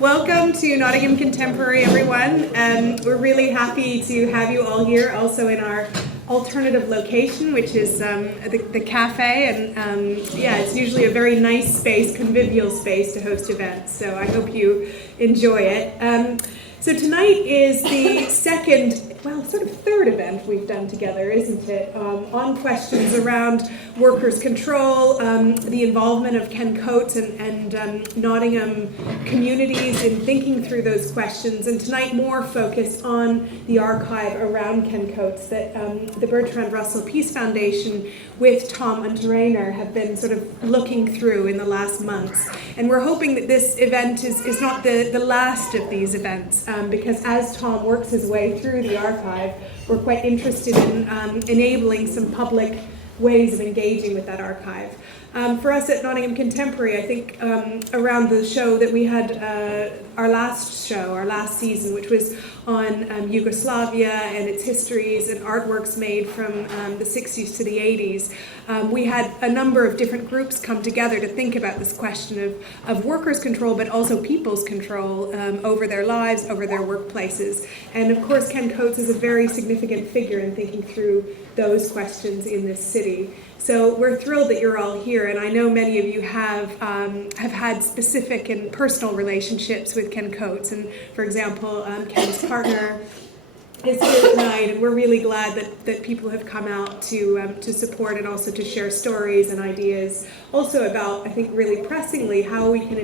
Welcome to Nottingham Contemporary, everyone. We're really happy to have you all here, also in our alternative location, which is the cafe, and yeah, it's usually a very nice space, convivial space to host events, so I hope you enjoy it. So tonight is the second, well, sort of third event we've done together, isn't it? On questions around workers' control, the involvement of Ken Coates and Nottingham communities in thinking through those questions, and tonight more focused on the archive around Ken Coates that the Bertrand Russell Peace Foundation with Tom Unterrainer have been sort of looking through in the last months. And we're hoping that this event is not the last of these events, because as Tom works his way through the archive, we're quite interested in enabling some public ways of engaging with that archive. For us at Nottingham Contemporary, I think around the show that we had, our last season, which was on Yugoslavia and its histories and artworks made from the 60s to the 80s, we had a number of different groups come together to think about this question of workers' control, but also people's control over their lives, over their workplaces. And of course, Ken Coates is a very significant figure in thinking through those questions in this city. So we're thrilled that you're all here, and I know many of you have had specific and personal relationships with Ken Coates. And for example, Ken's partner is here tonight, and we're really glad that people have come out to support and also to share stories and ideas. Also about, I think, really pressingly, how we can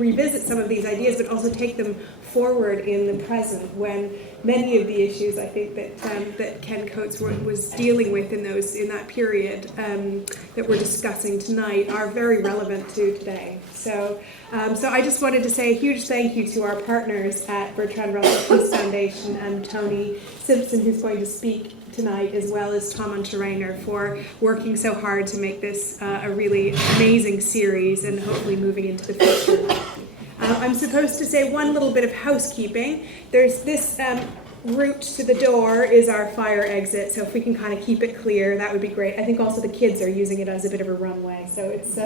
revisit some of these ideas, but also take them forward in the present, when many of the issues I think that Ken Coates was dealing with in that period that we're discussing tonight are very relevant to today. So I just wanted to say a huge thank you to our partners at Bertrand Russell Peace Foundation and Tony Simpson, who's going to speak tonight, as well as Tom Unterrainer, for working so hard to make this a really amazing series and hopefully moving into the future. I'm supposed to say one little bit of housekeeping. There's this route to the door is our fire exit, so if we can kind of keep it clear, that would be great. I think also the kids are using it as a bit of a runway, so it's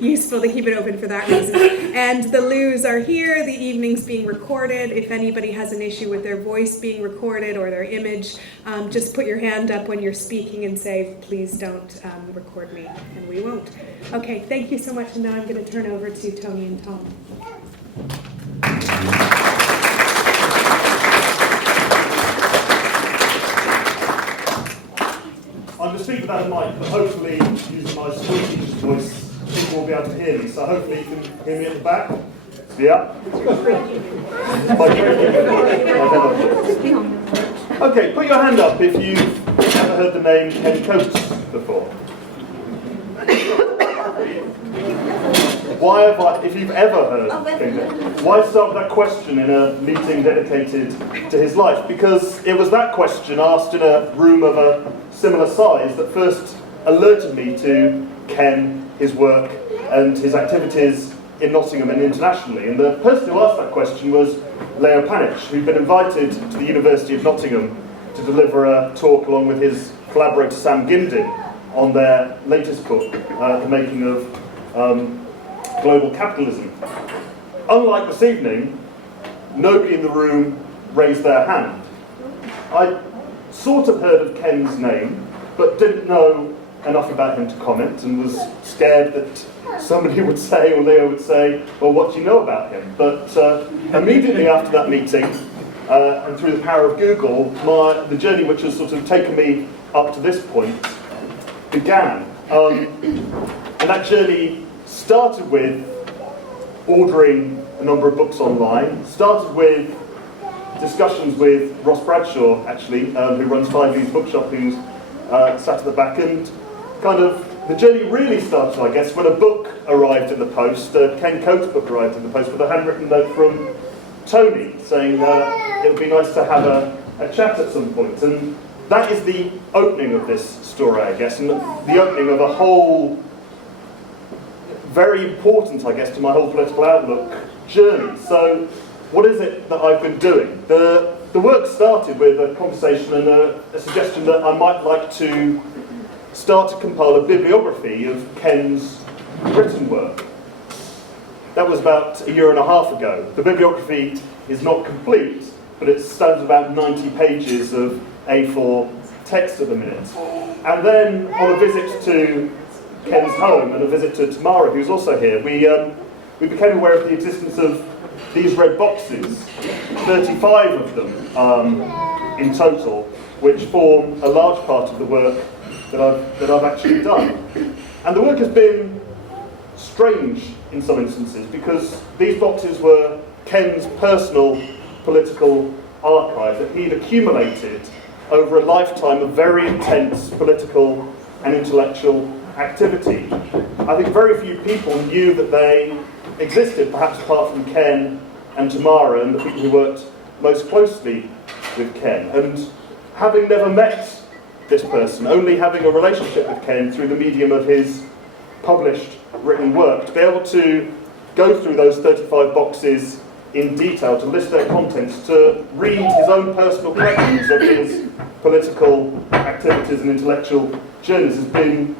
useful to keep it open for that reason. And the loos are here, the evening's being recorded. If anybody has an issue with their voice being recorded or their image, just put your hand up when you're speaking and say, please don't record me, and we won't. Okay, thank you so much, and now I'm going to turn over to Tony and Tom. I'm going to speak without a mic, but hopefully, using my school teacher's voice, people will be able to hear me. So hopefully you can hear me at the back. Yeah? Okay, put your hand up if you've ever heard the name Ken Coates before. If you've ever heard Ken Coates, why start with that question in a meeting dedicated to his life? Because it was that question asked in a room of a similar size that first alerted me to Ken, his work, and his activities in Nottingham and internationally. And the person who asked that question was Leo Panic, who'd been invited to the University of Nottingham to deliver a talk along with his collaborator Sam Gindin on their latest book, The Making of Global Capitalism. Unlike this evening, nobody in the room raised their hand. I sort of heard of Ken's name, but didn't know enough about him to comment, and was scared that somebody would say, or Leo would say, well, what do you know about him? But immediately after that meeting, and through the power of Google, the journey which has sort of taken me up to this point began. And that journey started with ordering a number of books online, started with discussions with Ross Bradshaw, actually, who runs 5E's Bookshop, who's sat at the back, and kind of the journey really started, I guess, when a book arrived in the post, a Ken Coates book arrived in the post with a handwritten note from Tony saying it would be nice to have a chat at some point. And that is the opening of this story, I guess, and the opening of a whole, very important, I guess, to my whole political outlook journey. So what is it that I've been doing? The work started with a conversation and a suggestion that I might like to start to compile a bibliography of Ken's written work. That was about a year and a half ago. The bibliography is not complete, but it stands about 90 pages of A4 text at the minute. And then on a visit to Ken's home and a visit to Tamara, who's also here, we became aware of the existence of these red boxes, 35 of them in total, which form a large part of the work that I've actually done. And the work has been strange in some instances, because these boxes were Ken's personal political archive that he'd accumulated over a lifetime of very intense political and intellectual activity. I think very few people knew that they existed, perhaps apart from Ken and Tamara and the people who worked most closely with Ken. And having never met this person, only having a relationship with Ken through the medium of his published written work, to be able to go through those 35 boxes in detail, to list their contents, to read his own personal collections of his political activities and intellectual journeys has been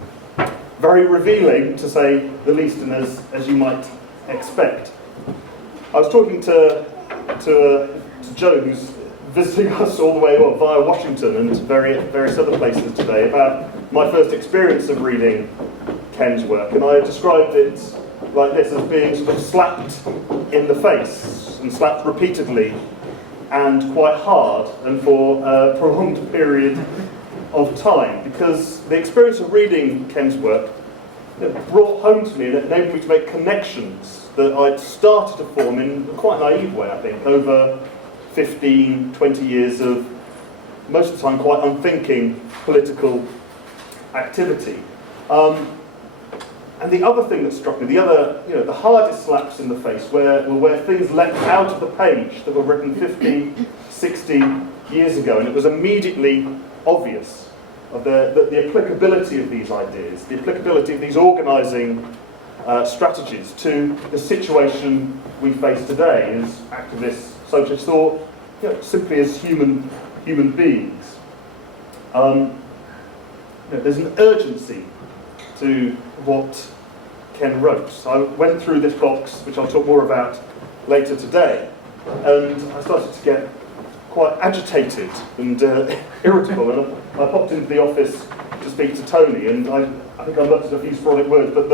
very revealing, to say the least, and as you might expect. I was talking to Joe, who's visiting us all the way via Washington and various other places today, about my first experience of reading Ken's work, and I described it like this, as being sort of slapped in the face, and slapped repeatedly and quite hard and for a prolonged period of time, because the experience of reading Ken's work brought home to me and it enabled me to make connections that I'd started to form in a quite naive way, I think, over 15, 20 years of, most of the time, quite unthinking political activity. And the other thing that struck me, the hardest slaps in the face were where things leapt out of the page that were written 50, 60 years ago, and it was immediately obvious of the applicability of these ideas, the applicability of these organising strategies to the situation we face today as activists, socialists, or simply as human beings. There's an urgency to what Ken wrote. So I went through this box, which I'll talk more about later today, and I started to get quite agitated and irritable, and I popped into the office to speak to Tony, and I think I muttered a few sporadic words, but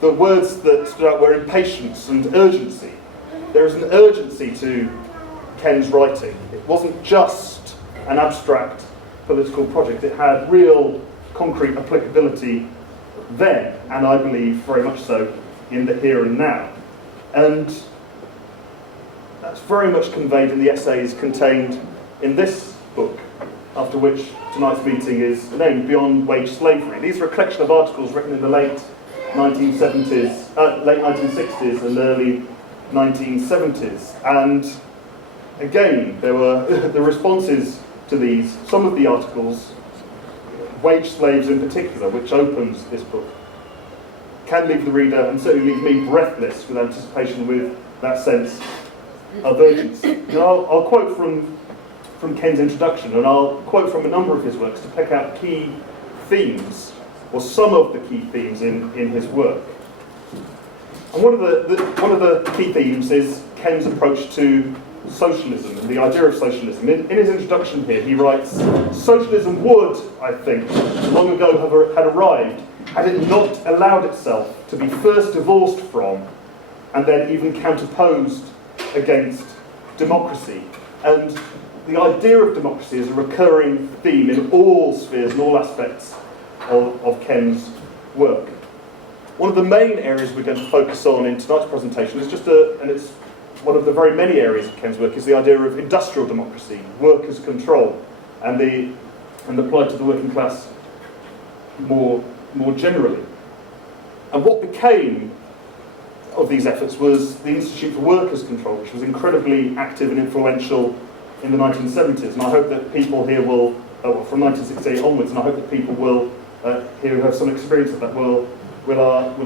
the words that stood out were impatience and urgency. There is an urgency to Ken's writing. It wasn't just an abstract political project, it had real concrete applicability then, and I believe very much so in the here and now. And that's very much conveyed in the essays contained in this book, after which tonight's meeting is named Beyond Wage Slavery. These are a collection of articles written in the late 1960s and early 1970s. And again, there were the responses to these, some of the articles, Wage Slaves in particular, which opens this book, can leave the reader, and certainly leave me, breathless with anticipation, with that sense of urgency. And I'll quote from Ken's introduction, and I'll quote from a number of his works to pick out key themes, or some of the key themes in his work. And one of the key themes is Ken's approach to socialism and the idea of socialism. In his introduction here, he writes, "Socialism would, I think, long ago have arrived, had it not allowed itself to be first divorced from, and then even counterposed against democracy." And the idea of democracy is a recurring theme in all spheres and all aspects of Ken's work. One of the main areas we're going to focus on in tonight's presentation is and it's one of the very many areas of Ken's work, is the idea of industrial democracy, workers' control, and the plight of the working class more generally. And what became of these efforts was the Institute for Workers' Control, which was incredibly active and influential in the 1970s. And I hope that people here will, from 1968 onwards, and I hope that people will here who have some experience of that will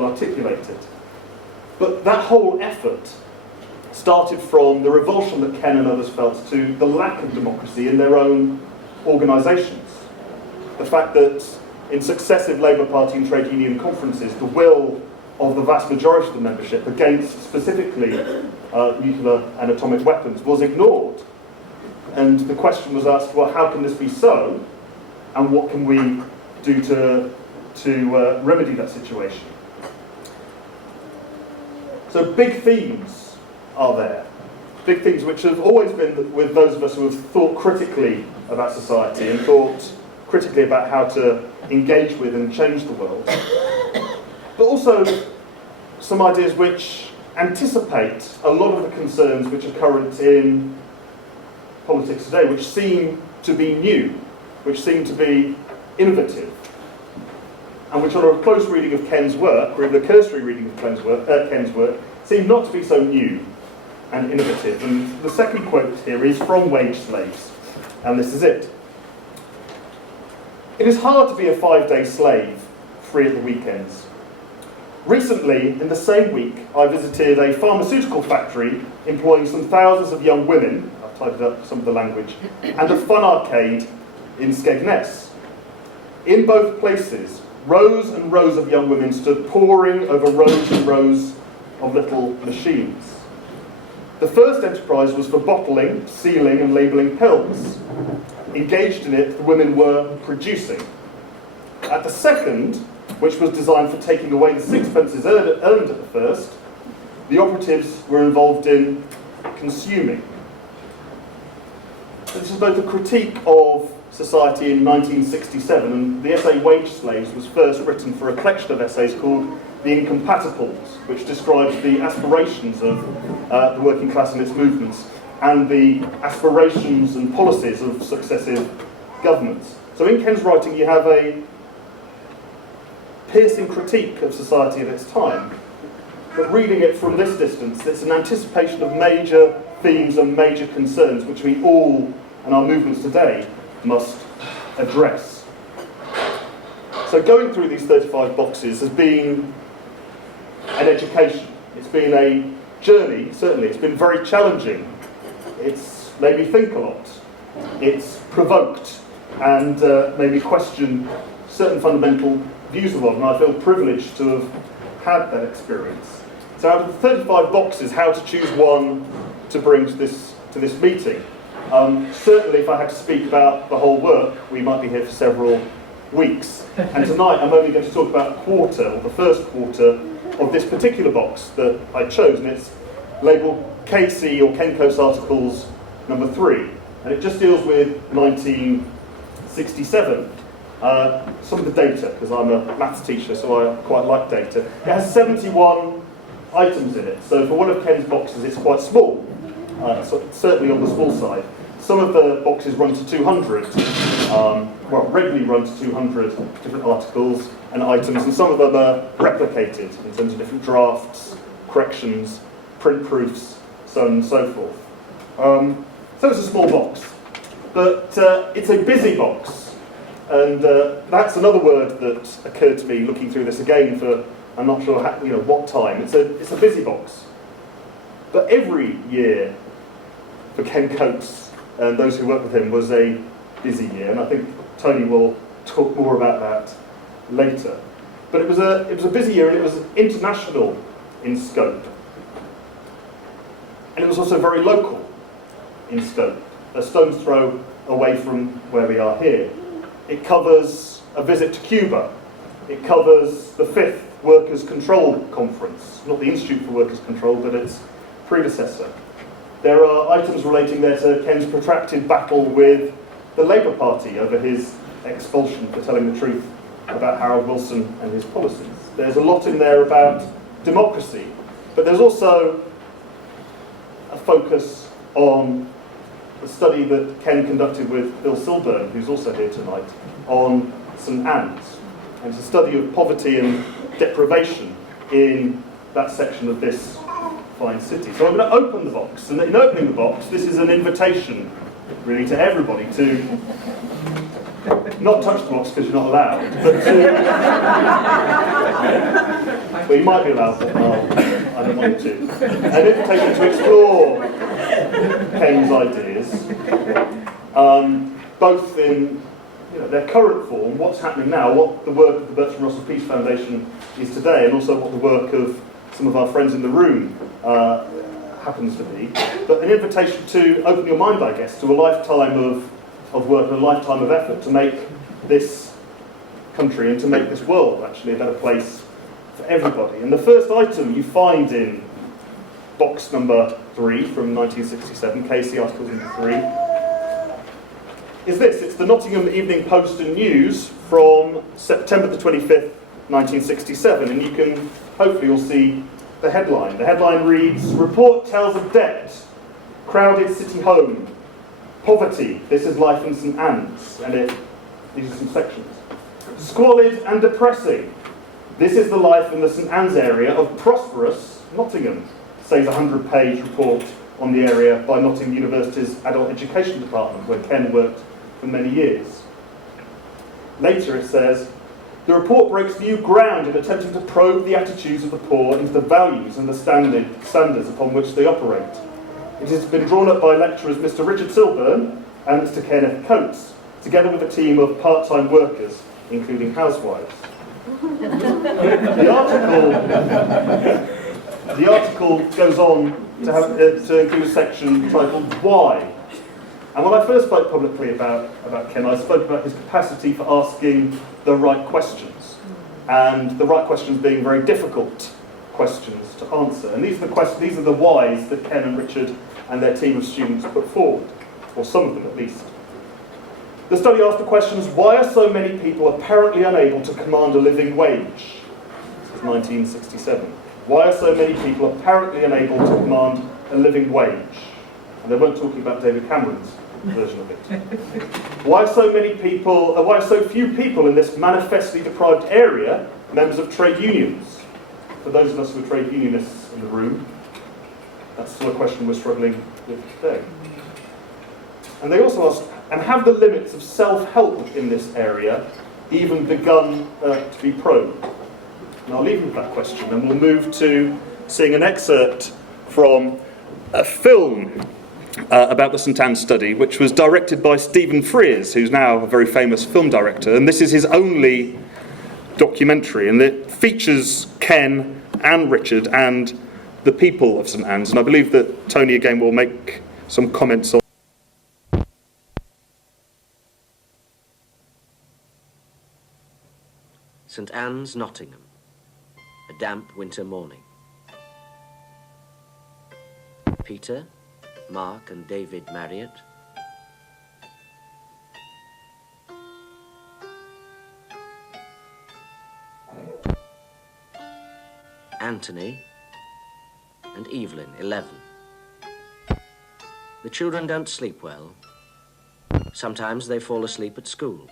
articulate it. But that whole effort started from the revulsion that Ken and others felt to the lack of democracy in their own organisations. The fact that in successive Labour Party and trade union conferences, the will of the vast majority of the membership against specifically nuclear and atomic weapons was ignored. And the question was asked, well, how can this be so? And what can we do to remedy that situation? So big themes are there. Big themes which have always been with those of us who have thought critically about society and thought critically about how to engage with and change the world. But also some ideas which anticipate a lot of the concerns which are current in politics today, which seem to be new, which seem to be innovative, and which on a close reading of Ken's work, or even a cursory reading of Ken's work, seem not to be so new and innovative. And the second quote here is from Wage Slaves, and this is it. It is hard to be a 5-day slave, free at the weekends. Recently, in the same week, I visited a pharmaceutical factory employing some thousands of young women, I've typed up some of the language, and a fun arcade in Skegness. In both places, rows and rows of young women stood poring over rows and rows of little machines. The first enterprise was for bottling, sealing and labelling pills. Engaged in it, the women were producing. At the second, which was designed for taking away the sixpences earned at the first, the operatives were involved in consuming. This is both a critique of society in 1967, and the essay Wage Slaves was first written for a collection of essays called The Incompatibles, which describes the aspirations of the working class and its movements, and the aspirations and policies of successive governments. So in Ken's writing you have a piercing critique of society at its time, but reading it from this distance, it's an anticipation of major themes and major concerns which we all, and our movements today, must address. So going through these 35 boxes has been an education. It's been a journey, certainly. It's been very challenging. It's made me think a lot. It's provoked and made me question certain fundamental views of the world, and I feel privileged to have had that experience. So out of the 35 boxes, how to choose one to bring to this meeting. Certainly if I had to speak about the whole work, we might be here for several weeks. And tonight I'm only going to talk about a quarter, or the first quarter, of this particular box that I chose, and it's labelled KC, or Ken Coates Articles number 3. And it just deals with 1967. Some of the data, because I'm a maths teacher, so I quite like data. It has 71 items in it, so for one of Ken's boxes it's quite small, so certainly on the small side. Some of the boxes run to 200, regularly run to 200 different articles and items, and some of them are replicated in terms of different drafts, corrections, print proofs, so on and so forth. So it's a small box, but it's a busy box. And that's another word that occurred to me looking through this again for, I'm not sure what time. It's a busy box. But every year for Ken Coates and those who work with him was a busy year, and I think Tony will talk more about that later. But it was a busy year, and it was international in scope. And it was also very local in scope, a stone's throw away from where we are here. It covers a visit to Cuba. It covers the 5th Workers' Control Conference, not the Institute for Workers' Control, but its predecessor. There are items relating there to Ken's protracted battle with the Labour Party over his expulsion for telling the truth about Harold Wilson and his policies. There's a lot in there about democracy, but there's also a focus on a study that Ken conducted with Bill Silburn, who's also here tonight, on St Anne's. And it's a study of poverty and deprivation in that section of this fine city. So I'm going to open the box, and in opening the box, this is an invitation, really, to everybody to not touch the box because you're not allowed, but to... well, you might be allowed, but I don't want you to. An invitation to explore Ken's ideas, both in their current form, what's happening now, what the work of the Bertrand Russell Peace Foundation is today, and also what the work of some of our friends in the room happens to be. But an invitation to open your mind, I guess, to a lifetime of work and a lifetime of effort to make this country and to make this world actually a better place for everybody. And the first item you find in box number 3 from 1967, KC Articles number 3, is this. It's the Nottingham Evening Post and News from September the 25th, 1967, and you can hopefully all see the headline. The headline reads, "Report tells of debt, crowded city home, poverty, this is life in St Anne's," and these are some sections. "Squalid and depressing, this is the life in the St Anne's area of prosperous Nottingham," says a 100-page report on the area by Nottingham University's Adult Education Department, where Ken worked for many years. Later it says, "The report breaks new ground in attempting to probe the attitudes of the poor into the values and the standards upon which they operate. It has been drawn up by lecturers Mr. Richard Silburn and Mr. Kenneth Coates, together with a team of part-time workers, including housewives." The article goes on to include a section titled "Why?" And when I first spoke publicly about Ken, I spoke about his capacity for asking the right questions, and the right questions being very difficult questions to answer. And these are the whys that Ken and Richard and their team of students put forward, or some of them at least. The study asked the questions, why are so many people apparently unable to command a living wage? This is 1967. Why are so many people apparently unable to command a living wage? And they weren't talking about David Cameron's version of it. Why are so few people in this manifestly deprived area members of trade unions? For those of us who are trade unionists in the room, that's still a question we're struggling with today. And they also asked, and have the limits of self-help in this area even begun to be probed? And I'll leave you with that question, and we'll move to seeing an excerpt from a film about the St Anne's study, which was directed by Stephen Frears, who's now a very famous film director, and this is his only documentary, and it features Ken and Richard and the people of St Anne's, and I believe that Tony again will make some comments on St Anne's, Nottingham, a damp winter morning. Peter, Mark and David Marriott, Anthony and Evelyn, 11. The children don't sleep well. Sometimes they fall asleep at school.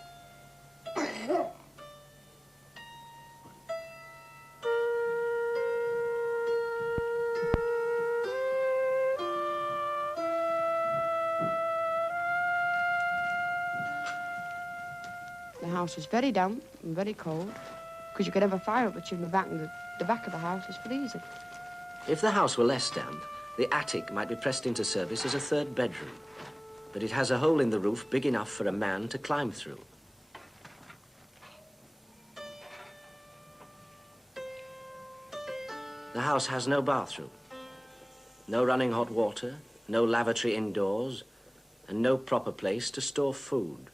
The house was very damp and very cold, because you could have a fire up the chimney back, and the back of the house was freezing. If the house were less damp, the attic might be pressed into service as a third bedroom, but it has a hole in the roof big enough for a man to climb through. The house has no bathroom, no running hot water, no lavatory indoors, and no proper place to store food.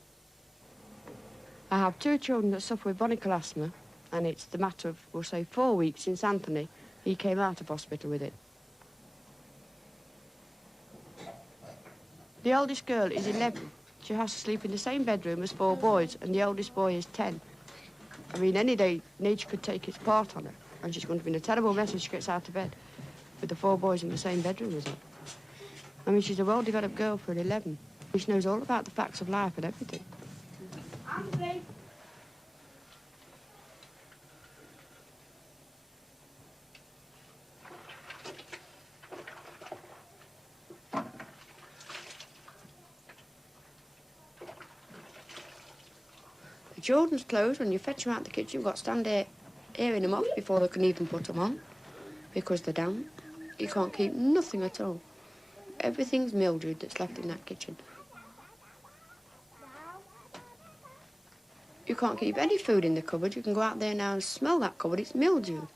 I have 2 children that suffer with bronchial asthma, and it's the matter of, we'll say, 4 weeks since Anthony, he came out of hospital with it. The oldest girl is 11. She has to sleep in the same bedroom as 4 boys, and the oldest boy is 10. I mean, any day, nature could take its part on her, and she's going to be in a terrible mess when she gets out of bed, with the 4 boys in the same bedroom as her. I mean, she's a well-developed girl for an 11. She knows all about the facts of life and everything. Anthony. The children's clothes, when you fetch them out of the kitchen, you've got to stand there airing them off before they can even put them on, because they're damp. You can't keep nothing at all. Everything's mildewed that's left in that kitchen. You can't keep any food in the cupboard. You can go out there now and smell that cupboard. It's mildew.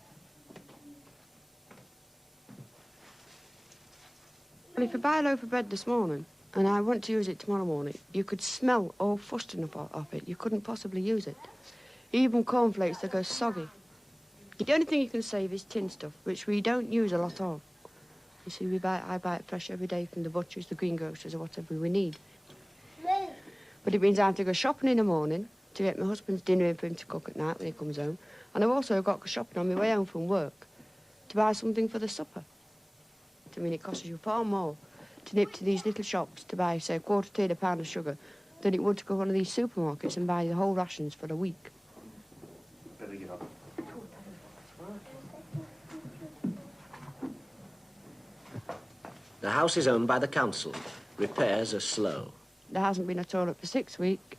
And if you buy a loaf of bread this morning and I want to use it tomorrow morning, you could smell all fusting off it. You couldn't possibly use it. Even cornflakes, they go soggy. The only thing you can save is tin stuff, which we don't use a lot of. You see, I buy it fresh every day from the butchers, the greengrocers, or whatever we need. But it means I have to go shopping in the morning to get my husband's dinner in for him to cook at night when he comes home. And I've also got to go shopping on my way home from work to buy something for the supper. I mean, it costs you far more to nip to these little shops to buy, say, a quarter tin, a pound of sugar, than it would to go to one of these supermarkets and buy the whole rations for a week. Better give up. The house is owned by the council. Repairs are slow. There hasn't been a toilet for 6 weeks,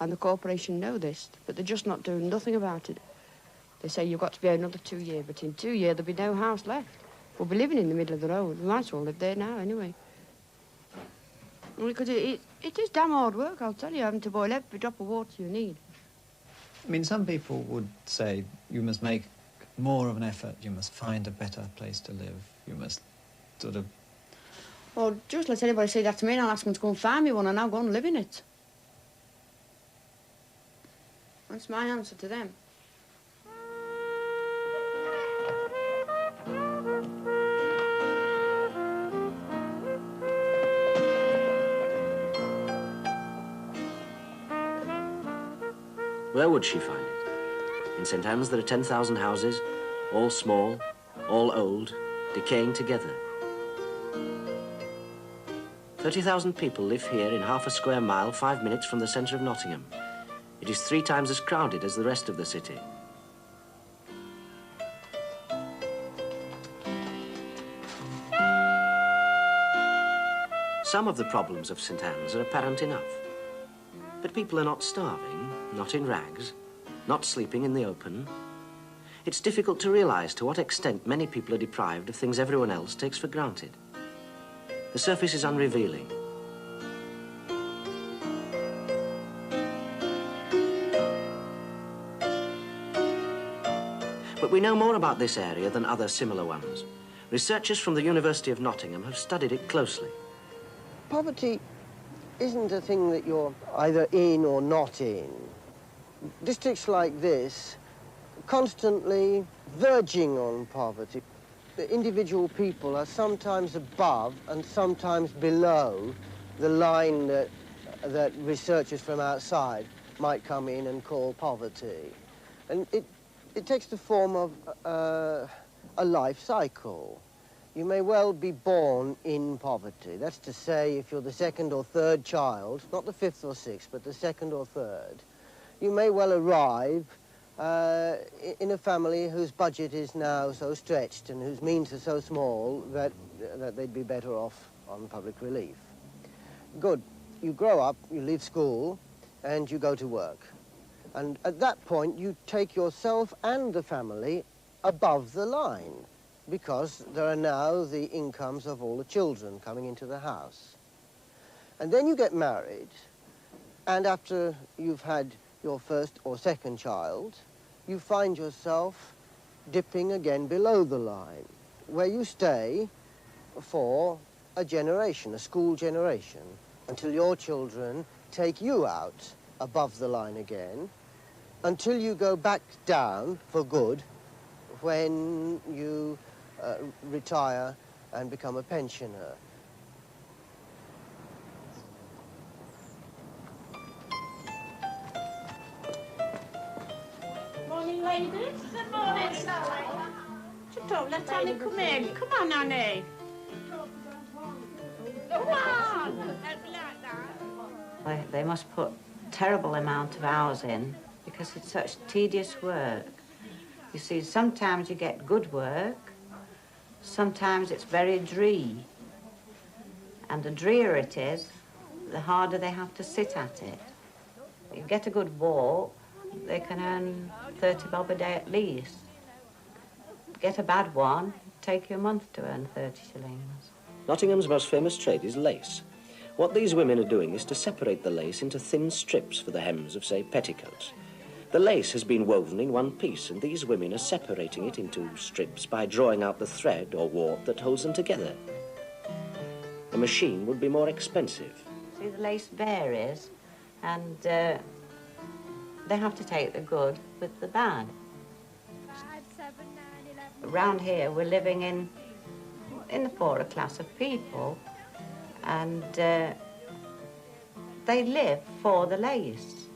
and the corporation know this, but they're just not doing nothing about it. They say you've got to be another 2 years, but in 2 years there'll be no house left. We'll be living in the middle of the road. We might as well live there now, anyway. Because it is damn hard work, I'll tell you, having to boil every drop of water you need. I mean, some people would say you must make more of an effort, you must find a better place to live, you must sort of... Well, just let anybody say that to me and I'll ask them to go and find me one and I'll go and live in it. That's my answer to them. Where would she find it? In St. Anne's there are 10,000 houses, all small, all old, decaying together. 30,000 people live here in half a square mile, 5 minutes from the centre of Nottingham. It is 3 times as crowded as the rest of the city. Some of the problems of St. Anne's are apparent enough. But people are not starving, not in rags, not sleeping in the open. It's difficult to realise to what extent many people are deprived of things everyone else takes for granted. The surface is unrevealing. But we know more about this area than other similar ones. Researchers from the University of Nottingham have studied it closely. Poverty isn't a thing that you're either in or not in. Districts like this, constantly verging on poverty. The individual people are sometimes above and sometimes below the line that researchers from outside might come in and call poverty. And it takes the form of a life cycle. You may well be born in poverty. That's to say, if you're the second or third child, not the fifth or sixth, but the second or third, you may well arrive in a family whose budget is now so stretched and whose means are so small that they'd be better off on public relief. Good. You grow up, you leave school, and you go to work. And at that point, you take yourself and the family above the line, because there are now the incomes of all the children coming into the house. And then you get married, and after you've had your first or second child, you find yourself dipping again below the line, where you stay for a generation, a school generation, until your children take you out above the line again, until you go back down for good when you retire and become a pensioner. Morning, ladies. Good morning. Let Annie come in. Come on, Annie. Come on. They must put terrible amount of hours in because it's such tedious work. You see, sometimes you get good work, sometimes it's very dree. And the drearier it is, the harder they have to sit at it. You get a good walk, they can earn 30 bob a day at least. Get a bad one, take you a month to earn 30 shillings. Nottingham's most famous trade is lace. What these women are doing is to separate the lace into thin strips for the hems of, say, petticoats. The lace has been woven in one piece, and these women are separating it into strips by drawing out the thread or warp that holds them together. A machine would be more expensive. See, the lace varies, and they have to take the good with the bad. Around here, we're living in the poorer class of people, and they live for the lace.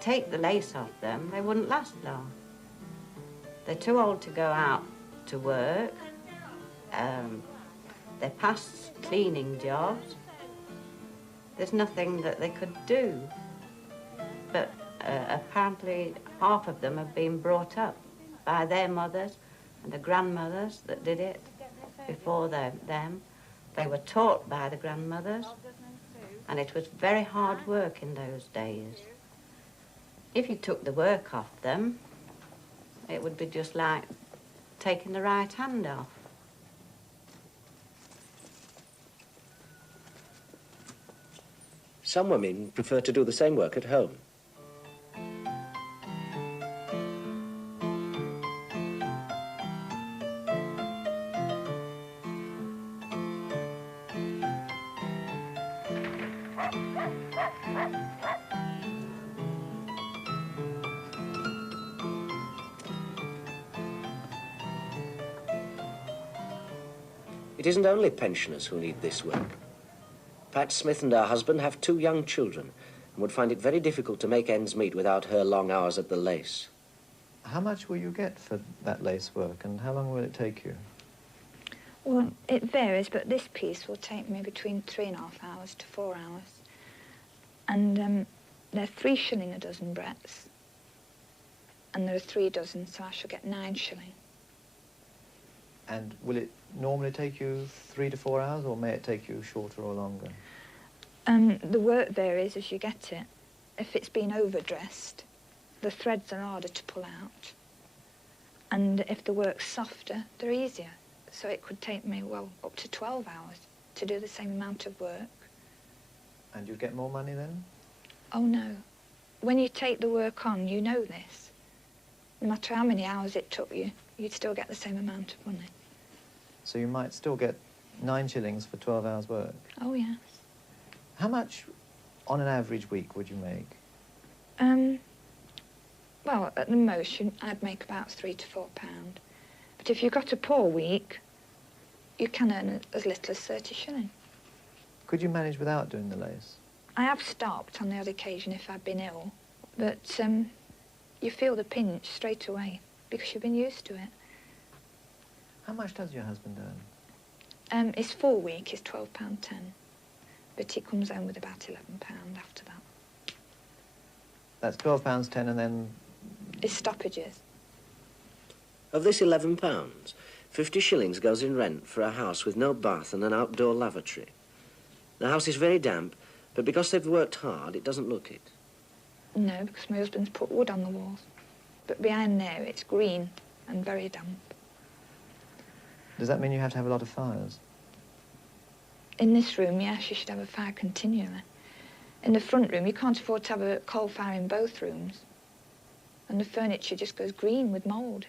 Take the lace off them, they wouldn't last long. They're too old to go out to work. They're past cleaning jobs. There's nothing that they could do. But apparently half of them have been brought up by their mothers and the grandmothers that did it before them. They were taught by the grandmothers, and it was very hard work in those days. If you took the work off them, it would be just like taking the right hand off. Some women prefer to do the same work at home. It isn't only pensioners who need this work. Pat Smith and her husband have 2 young children and would find it very difficult to make ends meet without her long hours at the lace. How much will you get for that lace work, and how long will it take you? Well, it varies, but this piece will take me between 3.5 hours to 4 hours. And they're 3 shilling a dozen breadths. And there are 3 dozen, so I shall get 9 shilling. And will it normally take you 3 to 4 hours, or may it take you shorter or longer? The work varies as you get it. If it's been overdressed, the threads are harder to pull out. And if the work's softer, they're easier. So it could take me, well, up to 12 hours to do the same amount of work. And you'd get more money then? Oh, no. When you take the work on, you know this. No matter how many hours it took you, you'd still get the same amount of money. So you might still get 9 shillings for 12 hours work? Oh, yes. How much on an average week would you make? Well, at the most, I'd make about £3 to £4. But if you've got a poor week, you can earn as little as 30 shillings. Could you manage without doing the lace? I have stopped on the odd occasion if I've been ill, but you feel the pinch straight away because you've been used to it. How much does your husband earn? His full week is £12.10, but he comes home with about £11 after that. That's £12.10, and then... His stoppages. Of this £11, 50 shillings goes in rent for a house with no bath and an outdoor lavatory. The house is very damp, but because they've worked hard, it doesn't look it. No, because my husband's put wood on the walls. But behind there, it's green and very damp. Does that mean you have to have a lot of fires? In this room, yes, you should have a fire continually. In the front room, you can't afford to have a coal fire in both rooms. And the furniture just goes green with mould.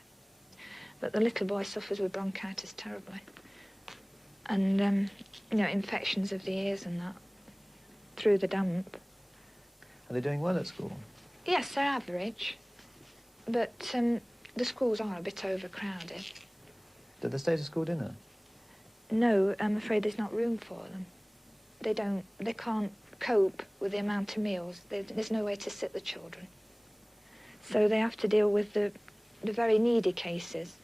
But the little boy suffers with bronchitis terribly. And, you know, infections of the ears and that, through the damp. Are they doing well at school? Yes, they're average. But the schools are a bit overcrowded. Did they stay to school dinner? No, I'm afraid there's not room for them. They can't cope with the amount of meals. There's no way to sit the children. So they have to deal with the very needy cases,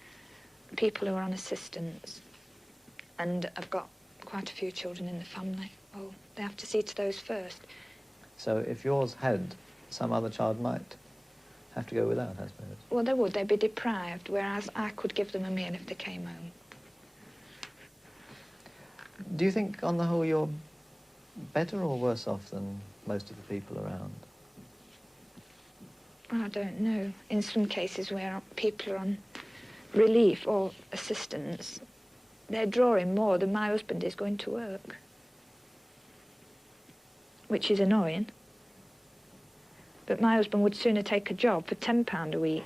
people who are on assistance. And I've got quite a few children in the family. Well, they have to see to those first. So if yours had, some other child might have to go without, I suppose. Well, they would. They'd be deprived, whereas I could give them a meal if they came home. Do you think, on the whole, you're better or worse off than most of the people around? Well, I don't know. In some cases where people are on relief or assistance, they're drawing more than my husband is going to work, which is annoying. But my husband would sooner take a job for £10 a week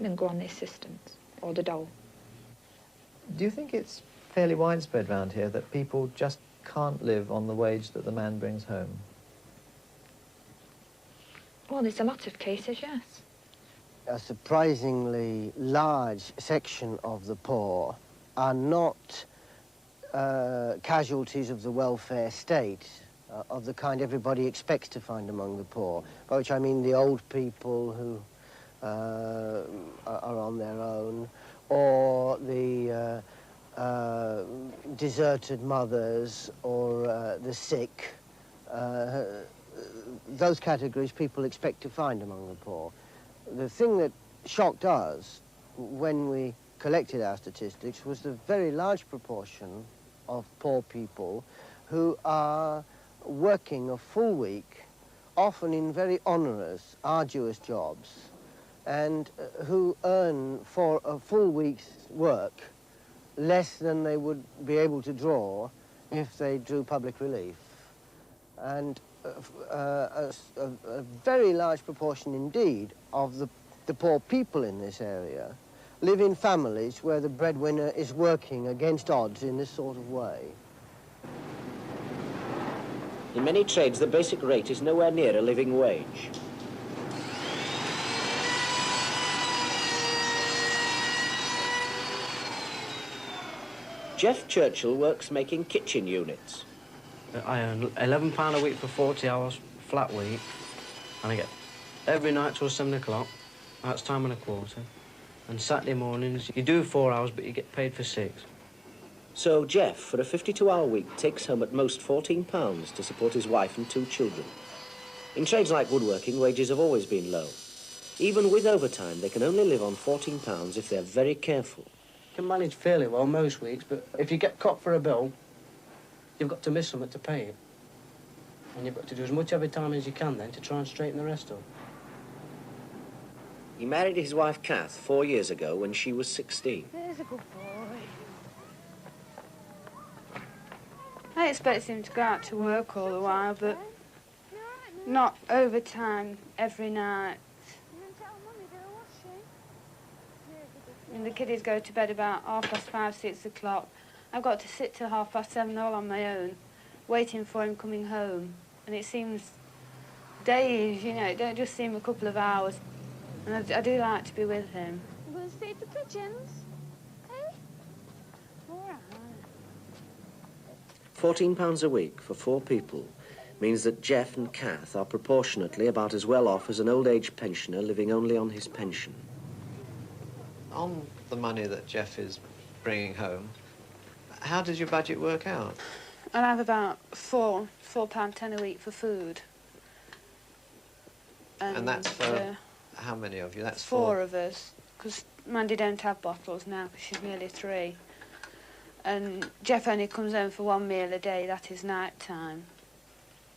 than go on the assistance or the dole. Do you think it's fairly widespread round here that people just can't live on the wage that the man brings home? Well, there's a lot of cases, yes. A surprisingly large section of the poor are not casualties of the welfare state, of the kind everybody expects to find among the poor, by which I mean the old people who are on their own, or the deserted mothers, or the sick. Those categories people expect to find among the poor. The thing that shocked us when we collected our statistics was the very large proportion of poor people who are working a full week, often in very onerous, arduous jobs, and who earn for a full week's work less than they would be able to draw if they drew public relief. And a very large proportion indeed of the poor people in this area live in families where the breadwinner is working against odds in this sort of way. In many trades, the basic rate is nowhere near a living wage. Jeff Churchill works making kitchen units. I earn £11 a week for 40 hours, flat week, and I get every night till 7 o'clock. That's time and a quarter. And Saturday mornings, you do 4 hours, but you get paid for 6. So Jeff, for a 52-hour week, takes home at most £14 to support his wife and 2 children. In trades like woodworking, wages have always been low. Even with overtime, they can only live on £14 if they're very careful. You can manage fairly well most weeks, but if you get caught for a bill, you've got to miss something to pay it. And you've got to do as much overtime as you can then to try and straighten the rest up. He married his wife, Kath, 4 years ago when she was 16. There's a good boy. I expect him to go out to work all the while, but not overtime every night. And the kiddies go to bed about 5:30, 6 o'clock. I've got to sit till 7:30 all on my own, waiting for him coming home. And it seems days, you know, it don't just seem a couple of hours. And I do like to be with him. I'm going to feed the pigeons, okay? All right. £14 a week for 4 people means that Jeff and Kath are proportionately about as well off as an old age pensioner living only on his pension. On the money that Jeff is bringing home, how does your budget work out? I'll have about £4.10 a week for food. And that's for how many of you? That's 4 of us, because Mandy don't have bottles now because she's nearly 3. And Jeff only comes home for 1 meal a day, that is night time.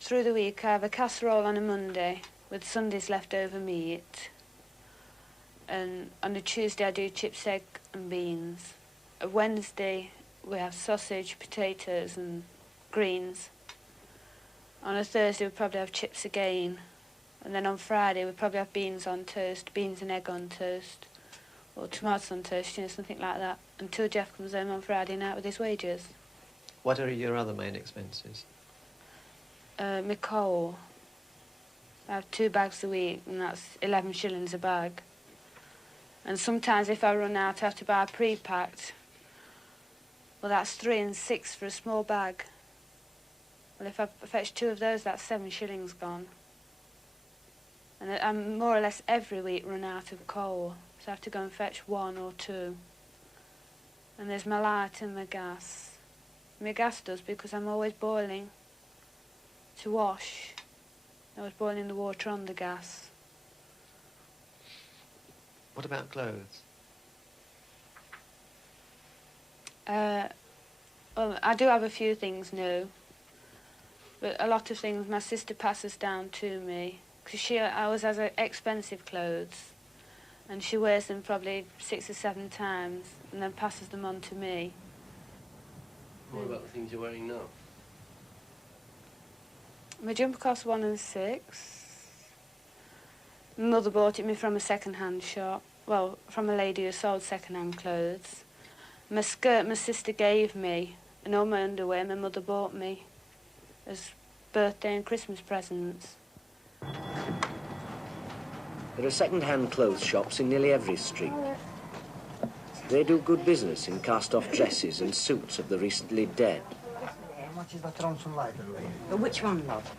Through the week I have a casserole on a Monday with Sunday's leftover meat. And on a Tuesday I do chips, egg and beans. A Wednesday we have sausage, potatoes and greens. On a Thursday we probably have chips again. And then on Friday we probably have beans on toast, beans and egg on toast. Or tomatoes on toast, you know, something like that. Until Jeff comes home on Friday night with his wages. What are your other main expenses? My coal. I have 2 bags a week and that's 11 shillings a bag. And sometimes if I run out, I have to buy a pre-packed. Well, that's 3 and 6 for a small bag. Well, if I fetch 2 of those, that's 7 shillings gone. And I'm more or less every week run out of coal, so I have to go and fetch 1 or 2. And there's my light and my gas. My gas does because I'm always boiling to wash. I was boiling the water on the gas. What about clothes? Well, I do have a few things new, but a lot of things my sister passes down to me, because she always has expensive clothes, and she wears them probably 6 or 7 times, and then passes them on to me. What about the things you're wearing now? My jumper cost £1 and £6. My mother bought it me from a second-hand shop. Well, from a lady who sold second-hand clothes. My skirt my sister gave me, and all my underwear my mother bought me as birthday and Christmas presents. There are second-hand clothes shops in nearly every street. They do good business in cast-off dresses and suits of the recently dead. Which one, love?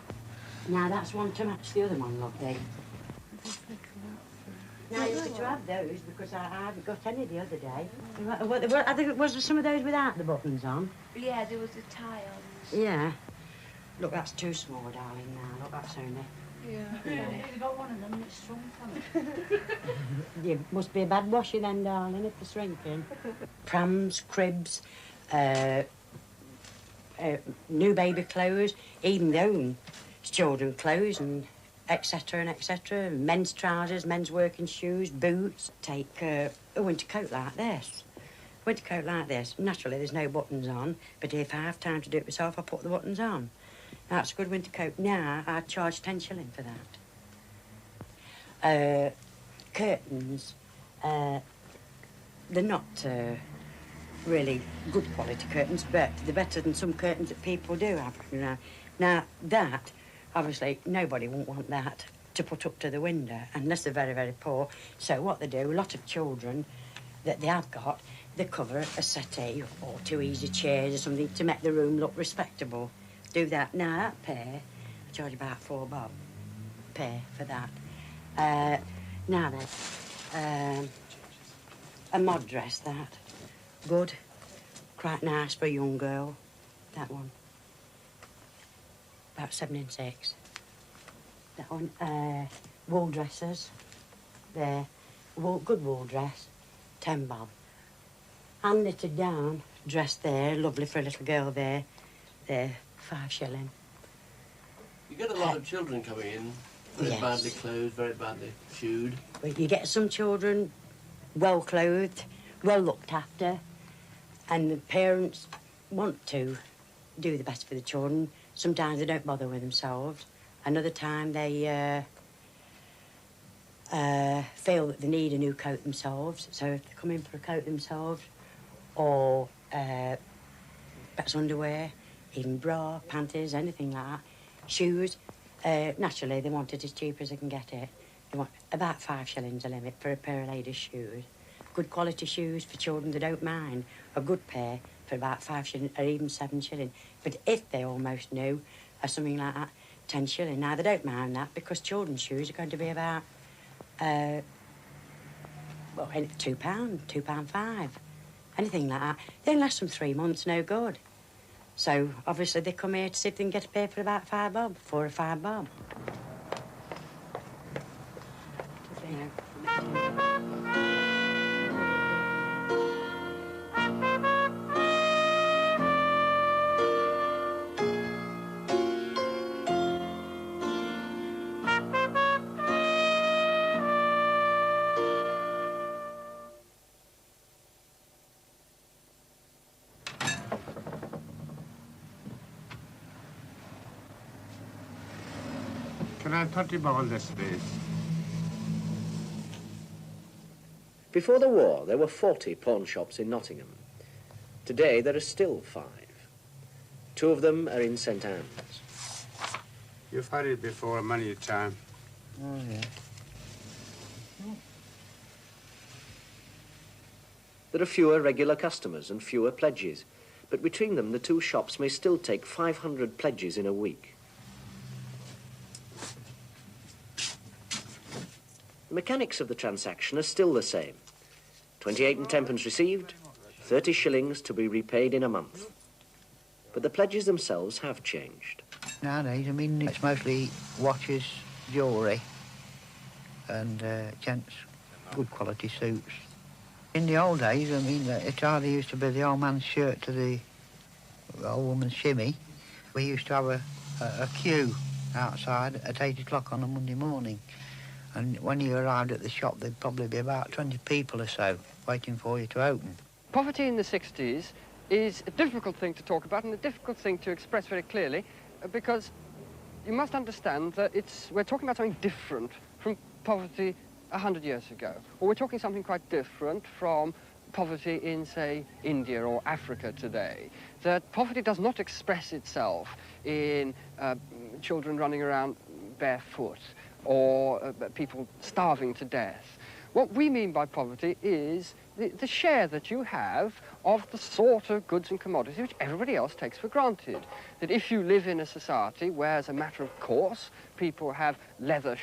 Now, that's one to match the other one, love, Dave. Now, you're going to have those because I haven't got any the other day. Was there some of those without the buttons on? Yeah, there was a tie on. Yeah. Look, that's too small, darling, now. Look, that's only... Yeah. You've got one of them and it's shrunk on it. You must be a bad washer then, darling, if they're shrinking. Prams, cribs, new baby clothes, even those children clothes and etc. and etc. Men's trousers, men's working shoes, boots. Take a winter coat like this. Winter coat like this. Naturally, there's no buttons on, but if I have time to do it myself, I put the buttons on. That's a good winter coat. Now, I'd charge 10 shillings for that. Curtains, they're not really good quality curtains, but they're better than some curtains that people do have. You know. Now, that, obviously, nobody won't want that to put up to the window unless they're very, very poor. So what they do, a lot of children that they have got, they cover a settee or 2 easy chairs or something to make the room look respectable. Do that. Now, that pair, I charge about £4 pair for that. Now then, a mod dress, that. Good. Quite nice for a young girl, that one. About 7 and 6. That one. Wool dresses, there. Good wool dress, £10. Hand knitted down dress there, lovely for a little girl there. There, 5 shillings. You get a lot of children coming in, very Yes. badly clothed, very badly shoed. But you get some children well clothed, well looked after, and the parents want to do the best for the children. Sometimes they don't bother with themselves. Another time they feel that they need a new coat themselves. So if they come in for a coat themselves, or perhaps underwear, even bra, panties, anything like that, shoes, naturally they want it as cheap as they can get it. They want about 5 shillings a limit for a pair of ladies' shoes. Good quality shoes for children that don't mind. A good pair for about 5 shillings or even 7 shillings. But if they almost new or something like that, 10 shillings. Now they don't mind that because children's shoes are going to be about £2, £2.5, anything like that. They last them 3 months, no good. So obviously they come here to see if they can get a pair for about £5, 4 or £5. Can I have 30 bob this, please? Before the war, there were 40 pawn shops in Nottingham. Today, there are still 5. 2 of them are in St Anne's. You've had it before many a time. Oh, yeah. There are fewer regular customers and fewer pledges, but between them, the 2 shops may still take 500 pledges in a week. The mechanics of the transaction are still the same. 28 and 10 received, 30 shillings to be repaid in a month. But the pledges themselves have changed. Nowadays, I mean, it's mostly watches, jewellery, and gents' good quality suits. In the old days, I mean, it hardly used to be the old man's shirt to the old woman's shimmy. We used to have a queue outside at 8 o'clock on a Monday morning. And when you arrived at the shop, there'd probably be about 20 people or so waiting for you to open. Poverty in the 60s is a difficult thing to talk about and a difficult thing to express very clearly because you must understand that we're talking about something different from poverty 100 years ago, or we're talking something quite different from poverty in, say, India or Africa today. That poverty does not express itself in children running around barefoot or people starving to death. What we mean by poverty is the share that you have of the sort of goods and commodities which everybody else takes for granted. That if you live in a society where, as a matter of course, people have leather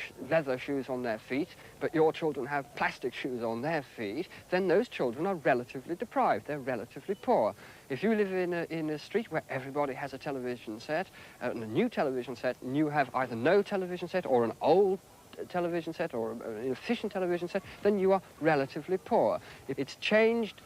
shoes on their feet, but your children have plastic shoes on their feet, then those children are relatively deprived, they're relatively poor. If you live in a street where everybody has a television set, a new television set, and you have either no television set or an old television set or an inefficient television set, then you are relatively poor. It's changed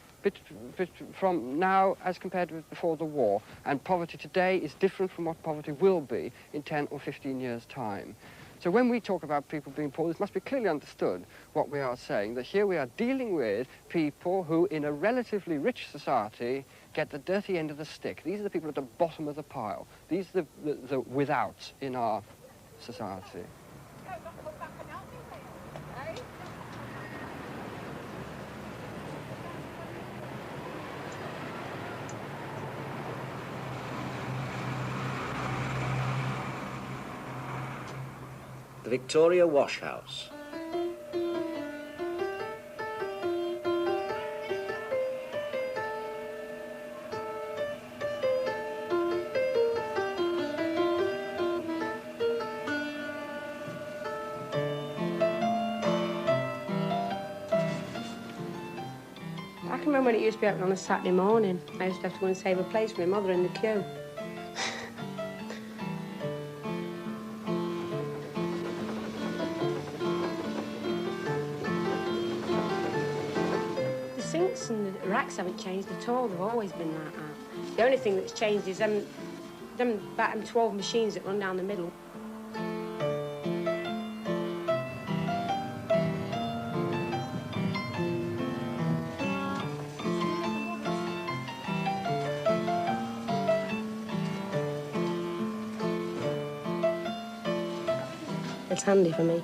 from now as compared with before the war, and poverty today is different from what poverty will be in 10 or 15 years' time. So when we talk about people being poor, this must be clearly understood what we are saying, that here we are dealing with people who, in a relatively rich society, get the dirty end of the stick. These are the people at the bottom of the pile. These are the withouts in our society. The Victoria Wash House. I can remember when it used to be open on a Saturday morning. I used to have to go and save a place for my mother in the queue. The sinks and the racks haven't changed at all. They've always been like that. The only thing that's changed is them 12 machines that run down the middle. It's handy for me.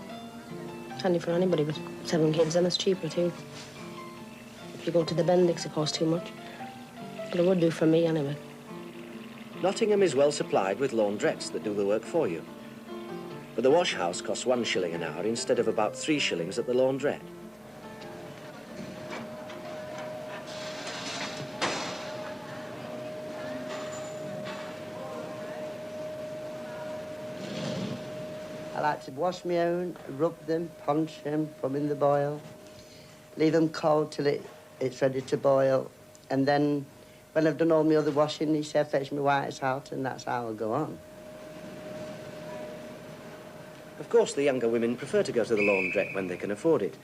It's handy for anybody with 7 kids, and it's cheaper too. If you go to the Bendix, it costs too much. But it would do for me anyway. Nottingham is well supplied with laundrettes that do the work for you. But the wash house costs 1 shilling an hour instead of about 3 shillings at the laundrette. I like to wash my own, rub them, punch them, put them in the boil, leave them cold till it's ready to boil, and then when I've done all my other washing, he said, fetch my whites out, and that's how I'll go on. Of course, the younger women prefer to go to the laundrette when they can afford it.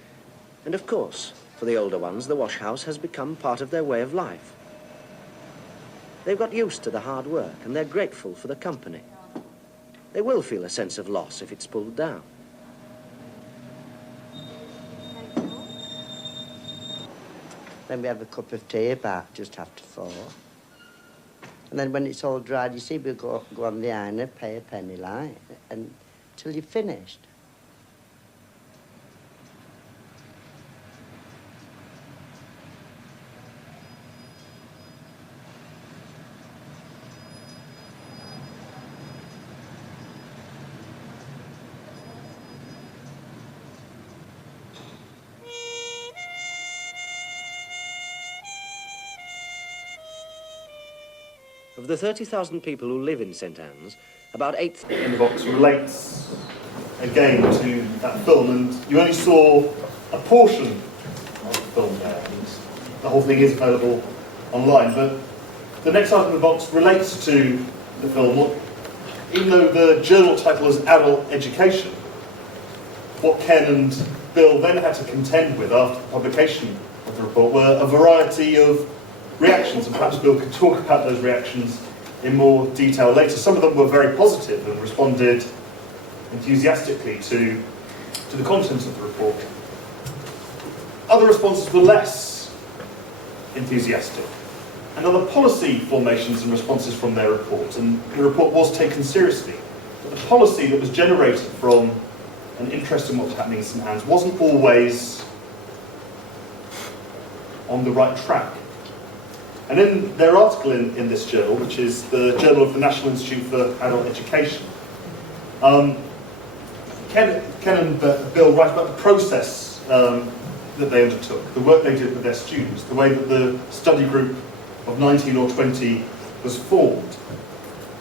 And of course, for the older ones, the wash house has become part of their way of life. They've got used to the hard work, and they're grateful for the company. They will feel a sense of loss if it's pulled down. Then we have a cup of tea about just after 4. And then when it's all dried, you see, we'll go on the ironer, pay a penny like, and till you're finished. Of the 30,000 people who live in St Anne's, about 8... In the box relates again to that film, and you only saw a portion of the film there. And the whole thing is available online, but the next item in the box relates to the film. Even though the journal title is Adult Education, what Ken and Bill then had to contend with after the publication of the report were a variety of reactions, and perhaps Bill could talk about those reactions in more detail later. Some of them were very positive and responded enthusiastically to the contents of the report. Other responses were less enthusiastic, and other policy formations and responses from their report, and the report was taken seriously. the policy that was generated from an interest in what was happening in St Anne's wasn't always on the right track. And in their article in this journal, which is the Journal of the National Institute for Adult Education, Ken and Bill write about the process that they undertook, the work they did with their students, the way that the study group of 19 or 20 was formed.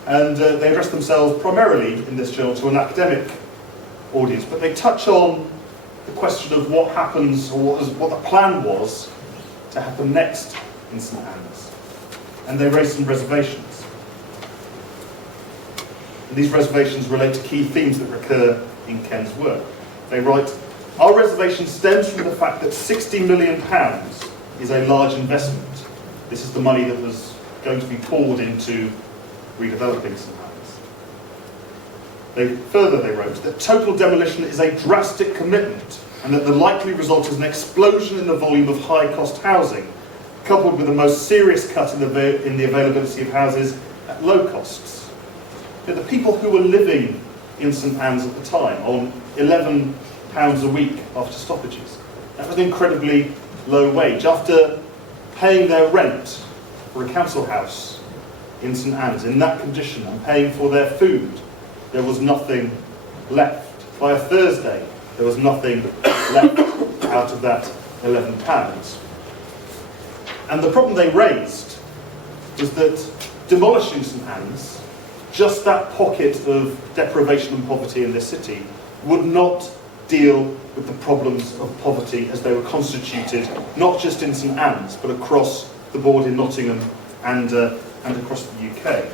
And they address themselves primarily in this journal to an academic audience, but they touch on the question of what happens, or what the plan was to happen next in St Anne's. And they raise some reservations. And these reservations relate to key themes that recur in Ken's work. They write, "Our reservation stems from the fact that £60 million is a large investment. This is the money that was going to be poured into redeveloping St Anne's. They wrote that total demolition is a drastic commitment and that the likely result is an explosion in the volume of high-cost housing, coupled with the most serious cut in the availability of houses at low costs. Yet the people who were living in St Anne's at the time on £11 a week after stoppages, that was an incredibly low wage. After paying their rent for a council house in St Anne's in that condition and paying for their food, there was nothing left. By a Thursday, there was nothing left out of that £11. And the problem they raised was that demolishing St Anne's, just that pocket of deprivation and poverty in this city, would not deal with the problems of poverty as they were constituted, not just in St Anne's, but across the board in Nottingham and across the UK.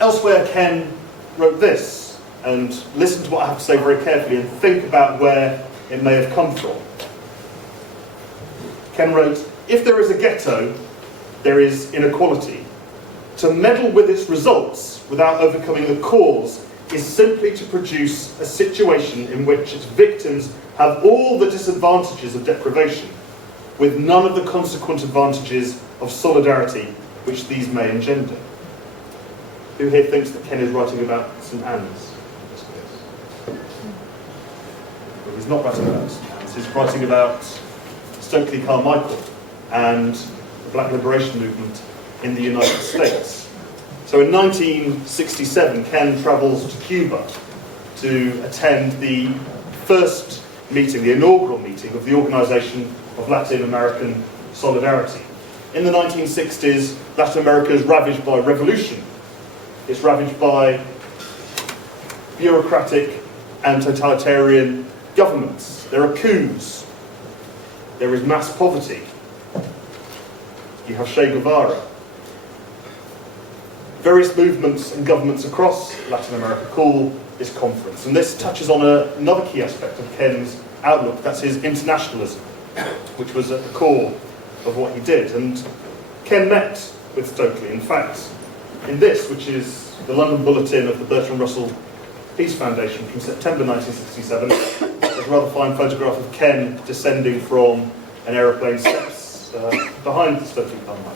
Elsewhere, Ken wrote this, and listen to what I have to say very carefully and think about where it may have come from. Ken wrote, "If there is a ghetto, there is inequality. To meddle with its results without overcoming the cause is simply to produce a situation in which its victims have all the disadvantages of deprivation, with none of the consequent advantages of solidarity which these may engender." Who here thinks that Ken is writing about St Anne's? Well, he's not writing about St Anne's, he's writing about Stokely Carmichael and the Black Liberation Movement in the United States. So in 1967, Ken travels to Cuba to attend the first meeting, the inaugural meeting of the Organisation of Latin American Solidarity. In the 1960s, Latin America is ravaged by revolution. It's ravaged by bureaucratic and totalitarian governments. There are coups. There is mass poverty. You have Che Guevara. Various movements and governments across Latin America call this conference. And this touches on another key aspect of Ken's outlook. That's his internationalism, which was at the core of what he did. And Ken met with Stokely. In fact, in this, which is the London Bulletin of the Bertrand Russell Peace Foundation from September 1967, there's a rather fine photograph of Ken descending from an aeroplane steps behind Stokely Carmichael.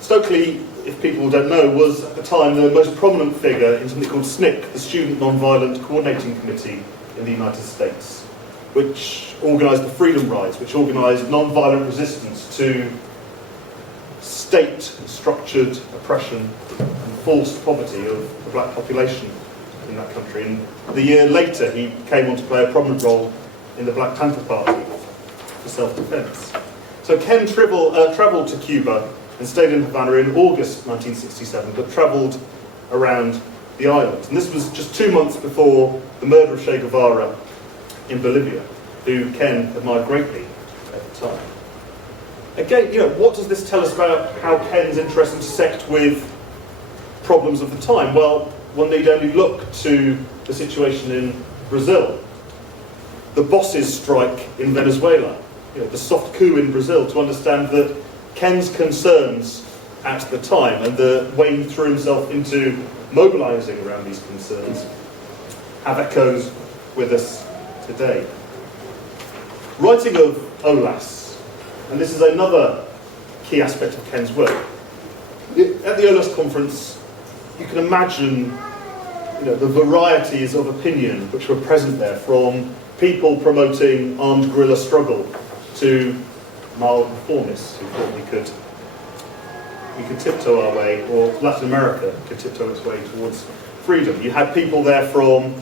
Stokely, if people don't know, was at the time the most prominent figure in something called SNCC, the Student Nonviolent Coordinating Committee in the United States, which organised the Freedom Rides, which organised non-violent resistance to state-structured oppression and forced poverty of the black population in that country. And the year later, he came on to play a prominent role in the Black Panther Party for self-defense. So Ken travelled to Cuba and stayed in Havana in August 1967, but travelled around the island. And this was just 2 months before the murder of Che Guevara in Bolivia, who Ken admired greatly at the time. Again, what does this tell us about how Ken's interests intersect with problems of the time? Well, one need only look to the situation in Brazil, the bosses' strike in Venezuela, the soft coup in Brazil, to understand that Ken's concerns at the time and the way he threw himself into mobilising around these concerns have echoes with us today. Writing of OLAS, and this is another key aspect of Ken's work. At the OLAS conference you can imagine, the varieties of opinion which were present there, from people promoting armed guerrilla struggle to mild reformists who thought we could tiptoe our way, or Latin America could tiptoe its way towards freedom. You had people there from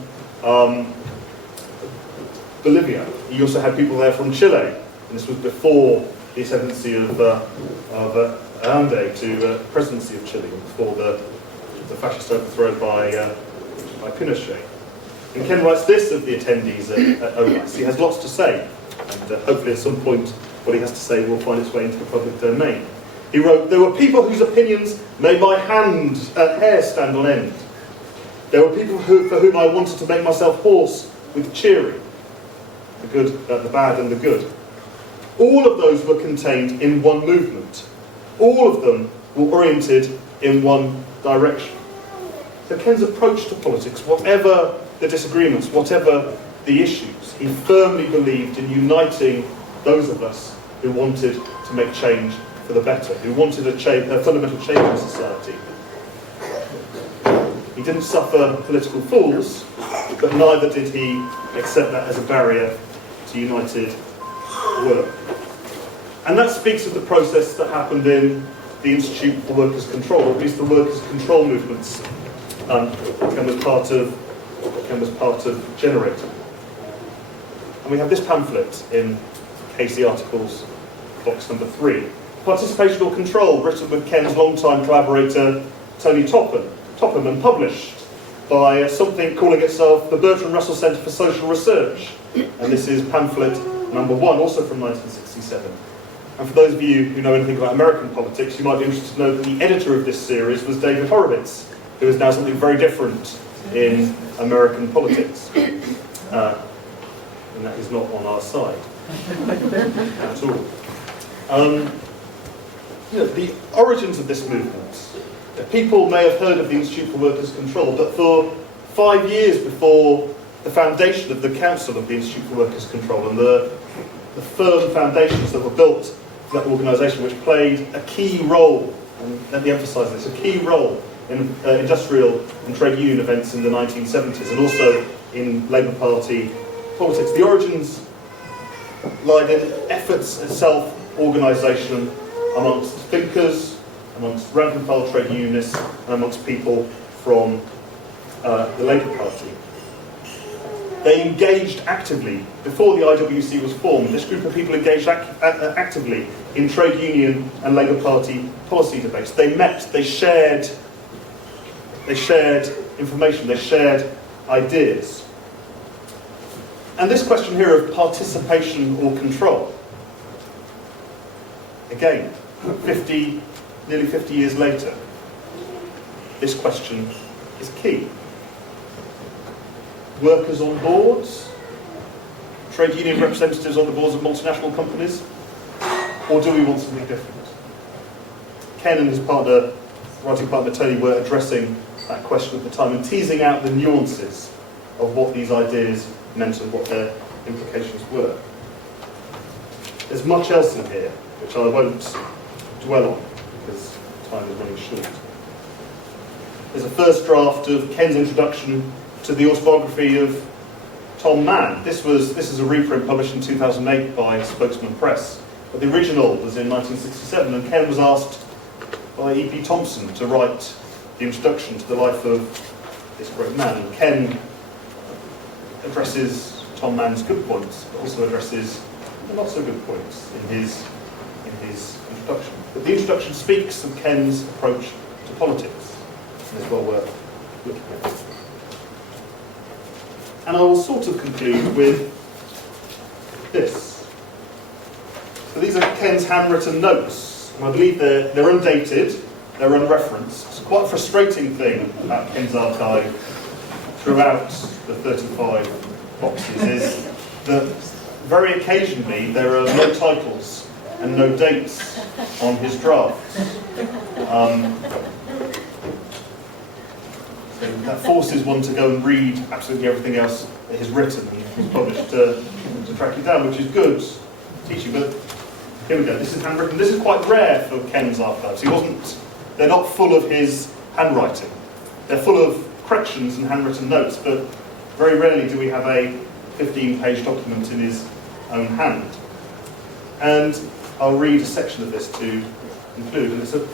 Bolivia. You also had people there from Chile, and this was before the ascendancy of Allende to the presidency of Chile, before the fascist overthrow by Pinochet. And Ken writes this of the attendees at OLAS. He has lots to say, and hopefully at some point what he has to say will find its way into the public domain. He wrote, "There were people whose opinions made my hair stand on end. There were people for whom I wanted to make myself hoarse with cheering. The good, the bad and the good. All of those were contained in one movement. All of them were oriented in one direction." So Ken's approach to politics, whatever the disagreements, whatever the issues, he firmly believed in uniting those of us who wanted to make change for the better, who wanted a fundamental change in society. He didn't suffer political fools, but neither did he accept that as a barrier to united work. And that speaks of the process that happened in the Institute for Workers' Control, or at least the workers' control movements Ken was part of generating. And we have this pamphlet in Casey Articles, box number 3. Participation or Control, written with Ken's longtime collaborator Tony Topham, and published by something calling itself the Bertrand Russell Centre for Social Research. And this is pamphlet number 1, also from 1967. And for those of you who know anything about American politics, you might be interested to know that the editor of this series was David Horowitz, who is now something very different in American politics. And that is not on our side at all. The origins of this movement. People may have heard of the Institute for Workers' Control, but for 5 years before the foundation of the Council of the Institute for Workers' Control and the firm foundations that were built for that organisation, which played a key role, and let me emphasise this, a key role in industrial and trade union events in the 1970s, and also in Labour Party politics. The origins lied in efforts at self-organisation amongst thinkers, amongst rank-and-file trade unionists, and amongst people from the Labour Party. They engaged actively, before the IWC was formed, this group of people engaged actively in trade union and Labour Party policy debates. They met, they shared information, they shared ideas. And this question here of participation or control, again, nearly 50 years later, this question is key. Workers on boards, trade union representatives on the boards of multinational companies, or do we want something different? Ken and his writing partner Tony, were addressing that question at the time and teasing out the nuances of what these ideas meant and what their implications were. There's much else in here which I won't dwell on because time is running short. There's a first draft of Ken's introduction to the autobiography of Tom Mann. This is a reprint published in 2008 by Spokesman Press, but the original was in 1967, and Ken was asked by E.P. Thompson to write the introduction to the life of this great man. And Ken addresses Tom Mann's good points, but also addresses the not so good points in his introduction. But the introduction speaks of Ken's approach to politics, and is well worth looking at. And I will sort of conclude with this. So these are Ken's handwritten notes, and I believe they're undated, they're unreferenced. It's quite a frustrating thing about Ken's archive throughout the 35 boxes is that very occasionally there are no titles and no dates on his drafts. That forces one to go and read absolutely everything else that he's written and was published to track it down, which is good teaching. But here we go. This is handwritten. This is quite rare for Ken's archives. They're not full of his handwriting. They're full of corrections and handwritten notes, but very rarely do we have a 15-page document in his own hand. And I'll read a section of this to include, and it's an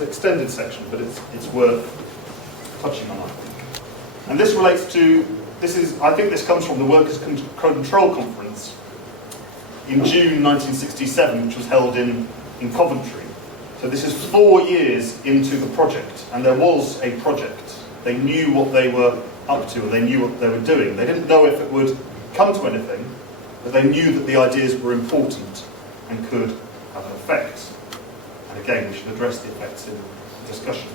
extended section, but it's worth touching on, I think. And this relates to, I think this comes from the Workers' Control Conference in June 1967, which was held in Coventry. So this is 4 years into the project, and there was a project. They knew what they were up to, and they knew what they were doing. They didn't know if it would come to anything, but they knew that the ideas were important and could have an effect. And again, we should address the effects in the discussion.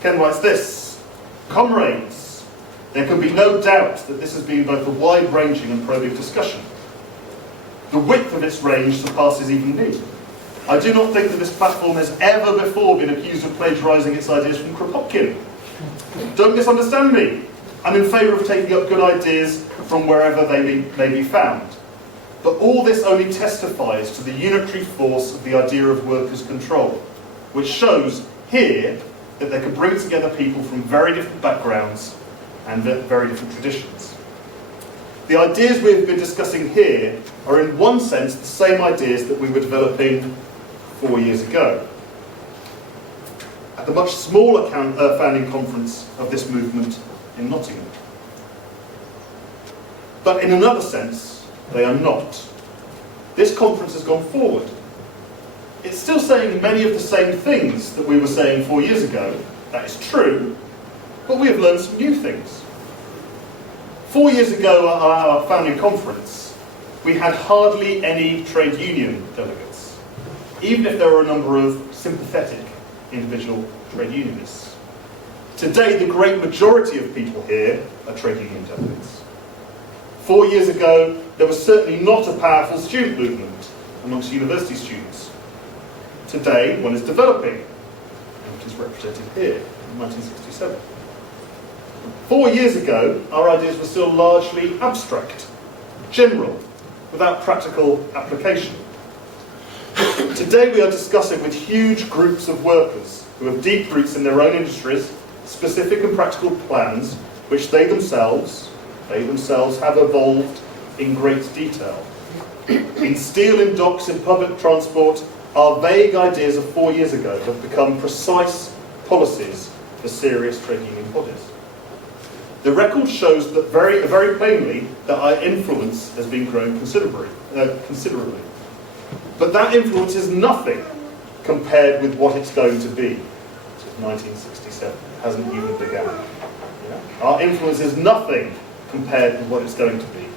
Ken writes this: "Comrades, there can be no doubt that this has been both a wide-ranging and probing discussion. The width of its range surpasses even me. I do not think that this platform has ever before been accused of plagiarising its ideas from Kropotkin. Don't misunderstand me. I'm in favour of taking up good ideas from wherever they may be found. But all this only testifies to the unitary force of the idea of workers' control, which shows here that they can bring together people from very different backgrounds and very different traditions. The ideas we've been discussing here are in one sense the same ideas that we were developing 4 years ago, at the much smaller founding conference of this movement in Nottingham. But in another sense, they are not. This conference has gone forward. It's still saying many of the same things that we were saying 4 years ago. That is true, but we have learned some new things. 4 years ago at our founding conference, we had hardly any trade union delegates, even if there were a number of sympathetic individual trade unionists. Today, the great majority of people here are trade union delegates. 4 years ago, there was certainly not a powerful student movement amongst university students. Today, one is developing, which is represented here in 1967. 4 years ago, our ideas were still largely abstract, general, without practical application. Today we are discussing with huge groups of workers who have deep roots in their own industries, specific and practical plans which they themselves have evolved in great detail. In steel, in docks, in public transport, our vague ideas of 4 years ago have become precise policies for serious trade union bodies. The record shows that very plainly that our influence has been growing considerably. But that influence is nothing compared with what it's going to be. This is 1967. It hasn't even begun. Our influence is nothing compared with what it's going to be.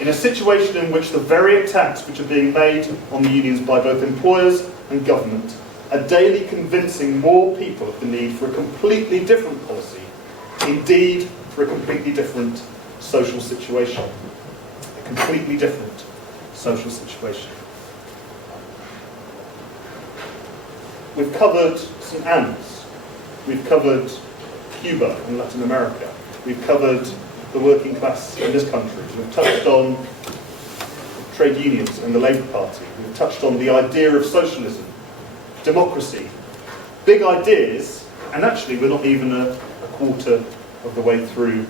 In a situation in which the very attacks which are being made on the unions by both employers and government are daily convincing more people of the need for a completely different policy, indeed for a completely different social situation. A completely different social situation. We've covered St. Anne's. We've covered Cuba and Latin America. We've covered the working class in this country. We've touched on trade unions and the Labour Party. We've touched on the idea of socialism, democracy. Big ideas, and actually we're not even a quarter of the way through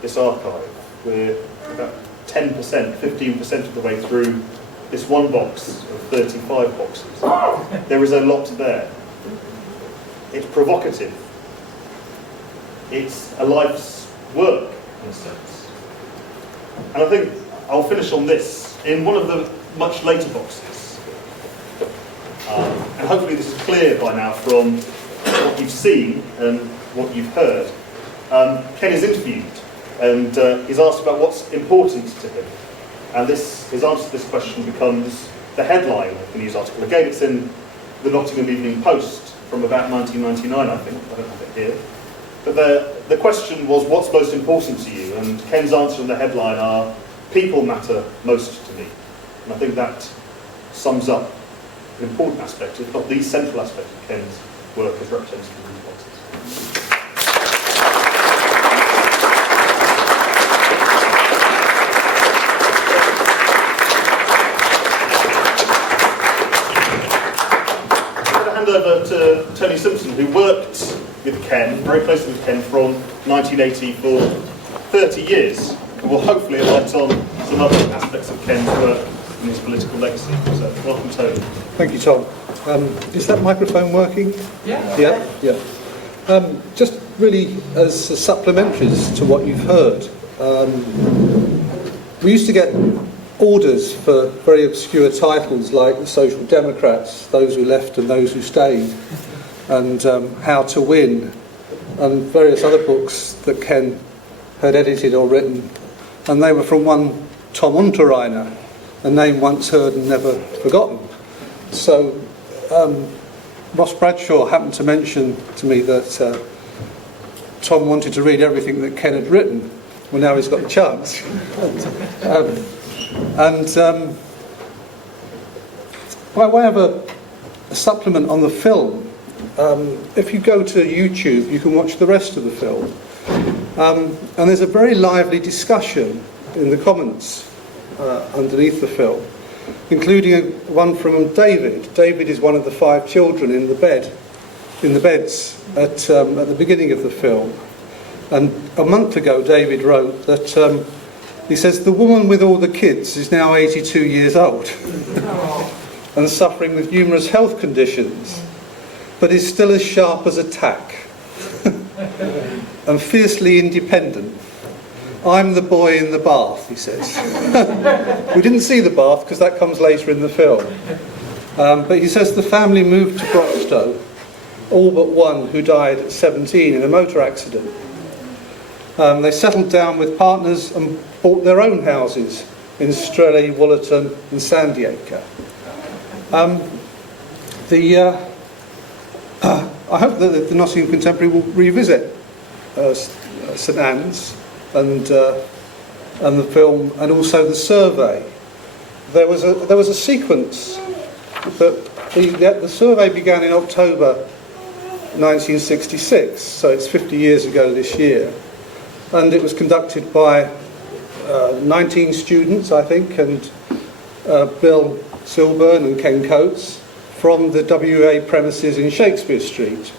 this archive. We're about 10%, 15% of the way through this one box of 35 boxes. There is a lot there. It's provocative. It's a life's work, in a sense. And I think I'll finish on this. In one of the much later boxes, and hopefully this is clear by now from what you've seen and what you've heard, Ken is interviewed and he's asked about what's important to him. And his answer to this question becomes the headline of the news article. Again, it's in the Nottingham Evening Post from about 1999, I think. I don't have it here. But the question was, what's most important to you? And Ken's answer and the headline are, people matter most to me. And I think that sums up an important aspect, if not the central aspect of Ken's work as representative of these boxes. Over to Tony Simpson, who worked with Ken, very closely with Ken, from 1980 for 30 years. And will hopefully light on some other aspects of Ken's work and his political legacy. So, welcome, Tony. Thank you, Tom. Is that microphone working? Yeah. Yeah. Just really as supplementaries to what you've heard, we used to get orders for very obscure titles like the Social Democrats, Those Who Left and Those Who Stayed, and How to Win, and various other books that Ken had edited or written, and they were from one Tom Unterrainer, a name once heard and never forgotten. So Ross Bradshaw happened to mention to me that Tom wanted to read everything that Ken had written. Well, now he's got the chance. By way of a supplement on the film, if you go to YouTube, you can watch the rest of the film. And there's a very lively discussion in the comments underneath the film, including one from David. David is one of the 5 children in the beds at the beginning of the film. And a month ago, David wrote that he says, the woman with all the kids is now 82 years old and suffering with numerous health conditions, but is still as sharp as a tack and fiercely independent. I'm the boy in the bath, he says. We didn't see the bath because that comes later in the film. But he says the family moved to Broxtowe, all but one who died at 17 in a motor accident. They settled down with partners and bought their own houses in Strelly, Wollerton and Sandyacre. I hope that the Nottingham Contemporary will revisit St Anne's and the film, and also the survey. There was a sequence that the survey began in October 1966, so it's 50 years ago this year, and it was conducted by 19 students, I think, and Bill Silburn and Ken Coates from the WA premises in Shakespeare Street.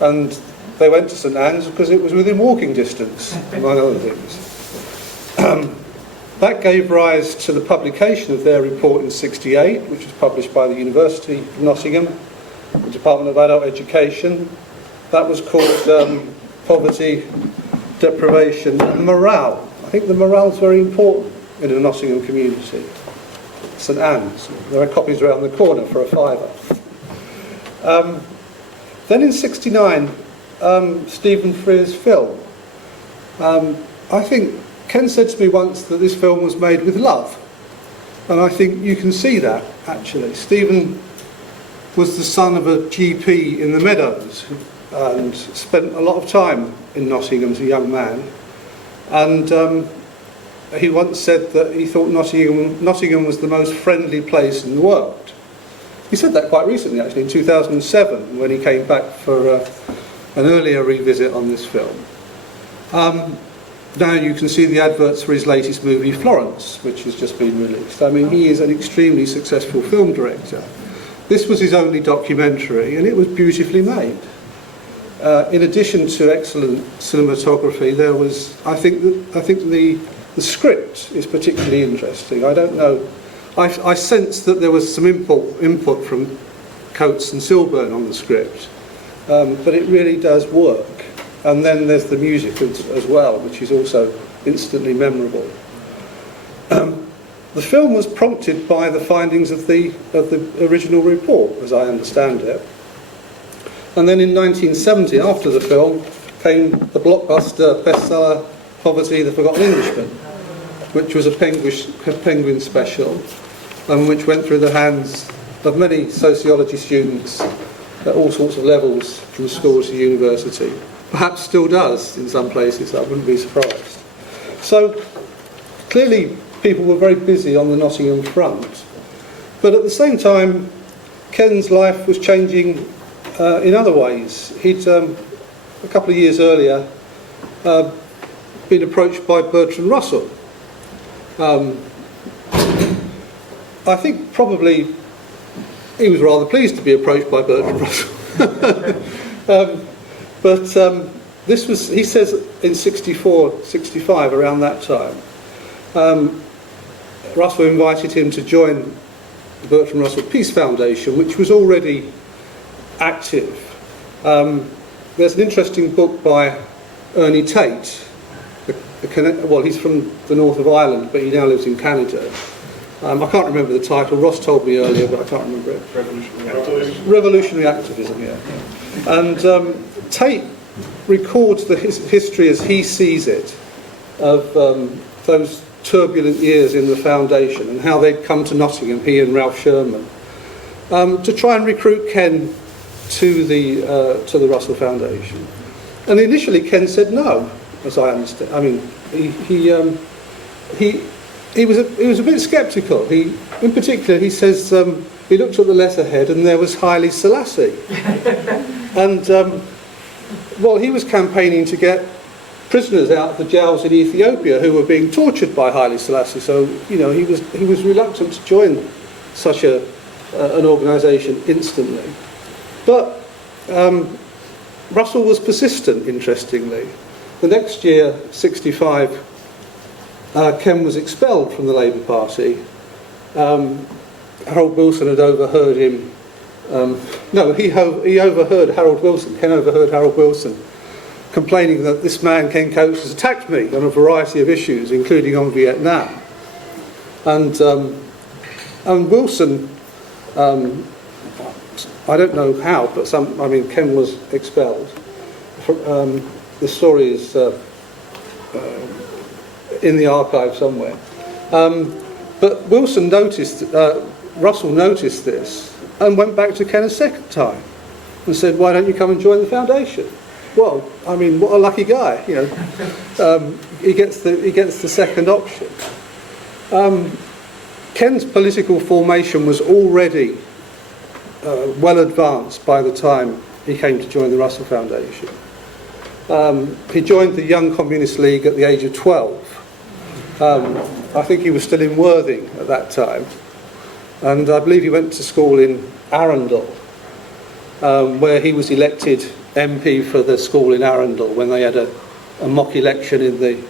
And they went to St Anne's because it was within walking distance, among other things. That gave rise to the publication of their report in '68, which was published by the University of Nottingham, the Department of Adult Education. That was called Poverty, Deprivation and Morale. I think the morale is very important in a Nottingham community. St Anne's. There are copies around the corner for a £5. Then in '69, Stephen Frears' film. I think Ken said to me once that this film was made with love, and I think you can see that actually. Stephen was the son of a GP in the Meadows and spent a lot of time in Nottingham as a young man, and he once said that he thought Nottingham was the most friendly place in the world. He said that quite recently, actually, in 2007, when he came back for an earlier revisit on this film. Now you can see the adverts for his latest movie, Florence, which has just been released. I mean, he is an extremely successful film director. This was his only documentary, and it was beautifully made. In addition to excellent cinematography, there was, I think the script is particularly interesting. I don't know. I sense that there was some input from Coates and Silburn on the script, but it really does work. And then there's the music as well, which is also instantly memorable. The film was prompted by the findings of the original report, as I understand it. And then in 1970, after the film, came the blockbuster bestseller Poverty, the Forgotten Englishman, which was a Penguin special, and which went through the hands of many sociology students at all sorts of levels, from school to university. Perhaps still does in some places, I wouldn't be surprised. So clearly people were very busy on the Nottingham front, but at the same time Ken's life was changing in other ways. He'd a couple of years earlier been approached by Bertrand Russell. I think probably he was rather pleased to be approached by Bertrand Russell. But this was, he says, in 64, 65, around that time, Russell invited him to join the Bertrand Russell Peace Foundation, which was already active. There's an interesting book by Ernie Tate. Well, he's from the north of Ireland, but he now lives in Canada. I can't remember the title. Ross told me earlier, but I can't remember it. Revolutionary Activism, yeah. And Tate records the history as he sees it of those turbulent years in the foundation and how they'd come to Nottingham, he and Ralph Sherman, to try and recruit Ken to the Russell Foundation. And initially Ken said no, as I understand. I mean, he was a bit sceptical. In particular, he says he looked at the letterhead and there was Haile Selassie, and well, he was campaigning to get prisoners out of the jails in Ethiopia who were being tortured by Haile Selassie. So he was reluctant to join such an organisation instantly. But Russell was persistent. Interestingly, the next year, 65. Ken was expelled from the Labour Party. Harold Wilson had overheard him. He overheard Harold Wilson. Ken overheard Harold Wilson complaining that this man, Ken Coates, has attacked me on a variety of issues, including on Vietnam. And Wilson, I don't know how, but Ken was expelled. The story is in the archive somewhere. But Russell noticed this and went back to Ken a second time and said, why don't you come and join the foundation? Well, what a lucky guy, he gets the second option. Ken's political formation was already well advanced by the time he came to join the Russell Foundation. He joined the Young Communist League at the age of 12. I think he was still in Worthing at that time, and I believe he went to school in Arundel, where he was elected MP for the school in Arundel when they had a mock election in the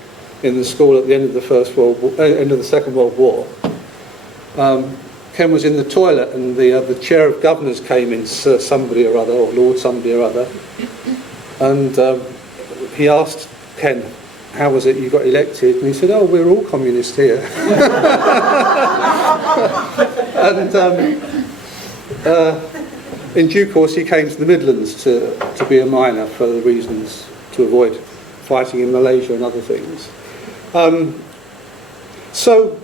school at the end of the end of the Second World War. Ken was in the toilet, and the chair of governors came in, Sir somebody or other, or Lord somebody or other, and he asked Ken, how was it you got elected? And he said, oh, we're all communist here. And in due course he came to the Midlands to be a miner for the reasons to avoid fighting in Malaysia and other things. So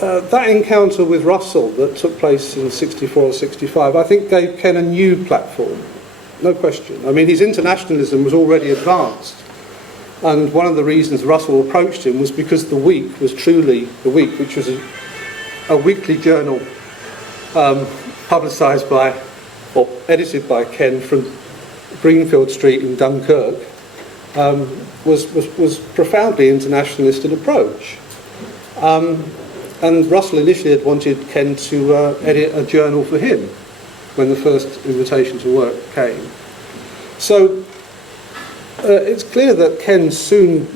that encounter with Russell that took place in 64 or 65, I think gave Ken a new platform, no question. His internationalism was already advanced. And one of the reasons Russell approached him was because The Week was truly The Week, which was a weekly journal publicised by, or edited by Ken from Greenfield Street in Dunkirk, was profoundly internationalist in approach. And Russell initially had wanted Ken to edit a journal for him when the first invitation to work came. So it's clear that Ken soon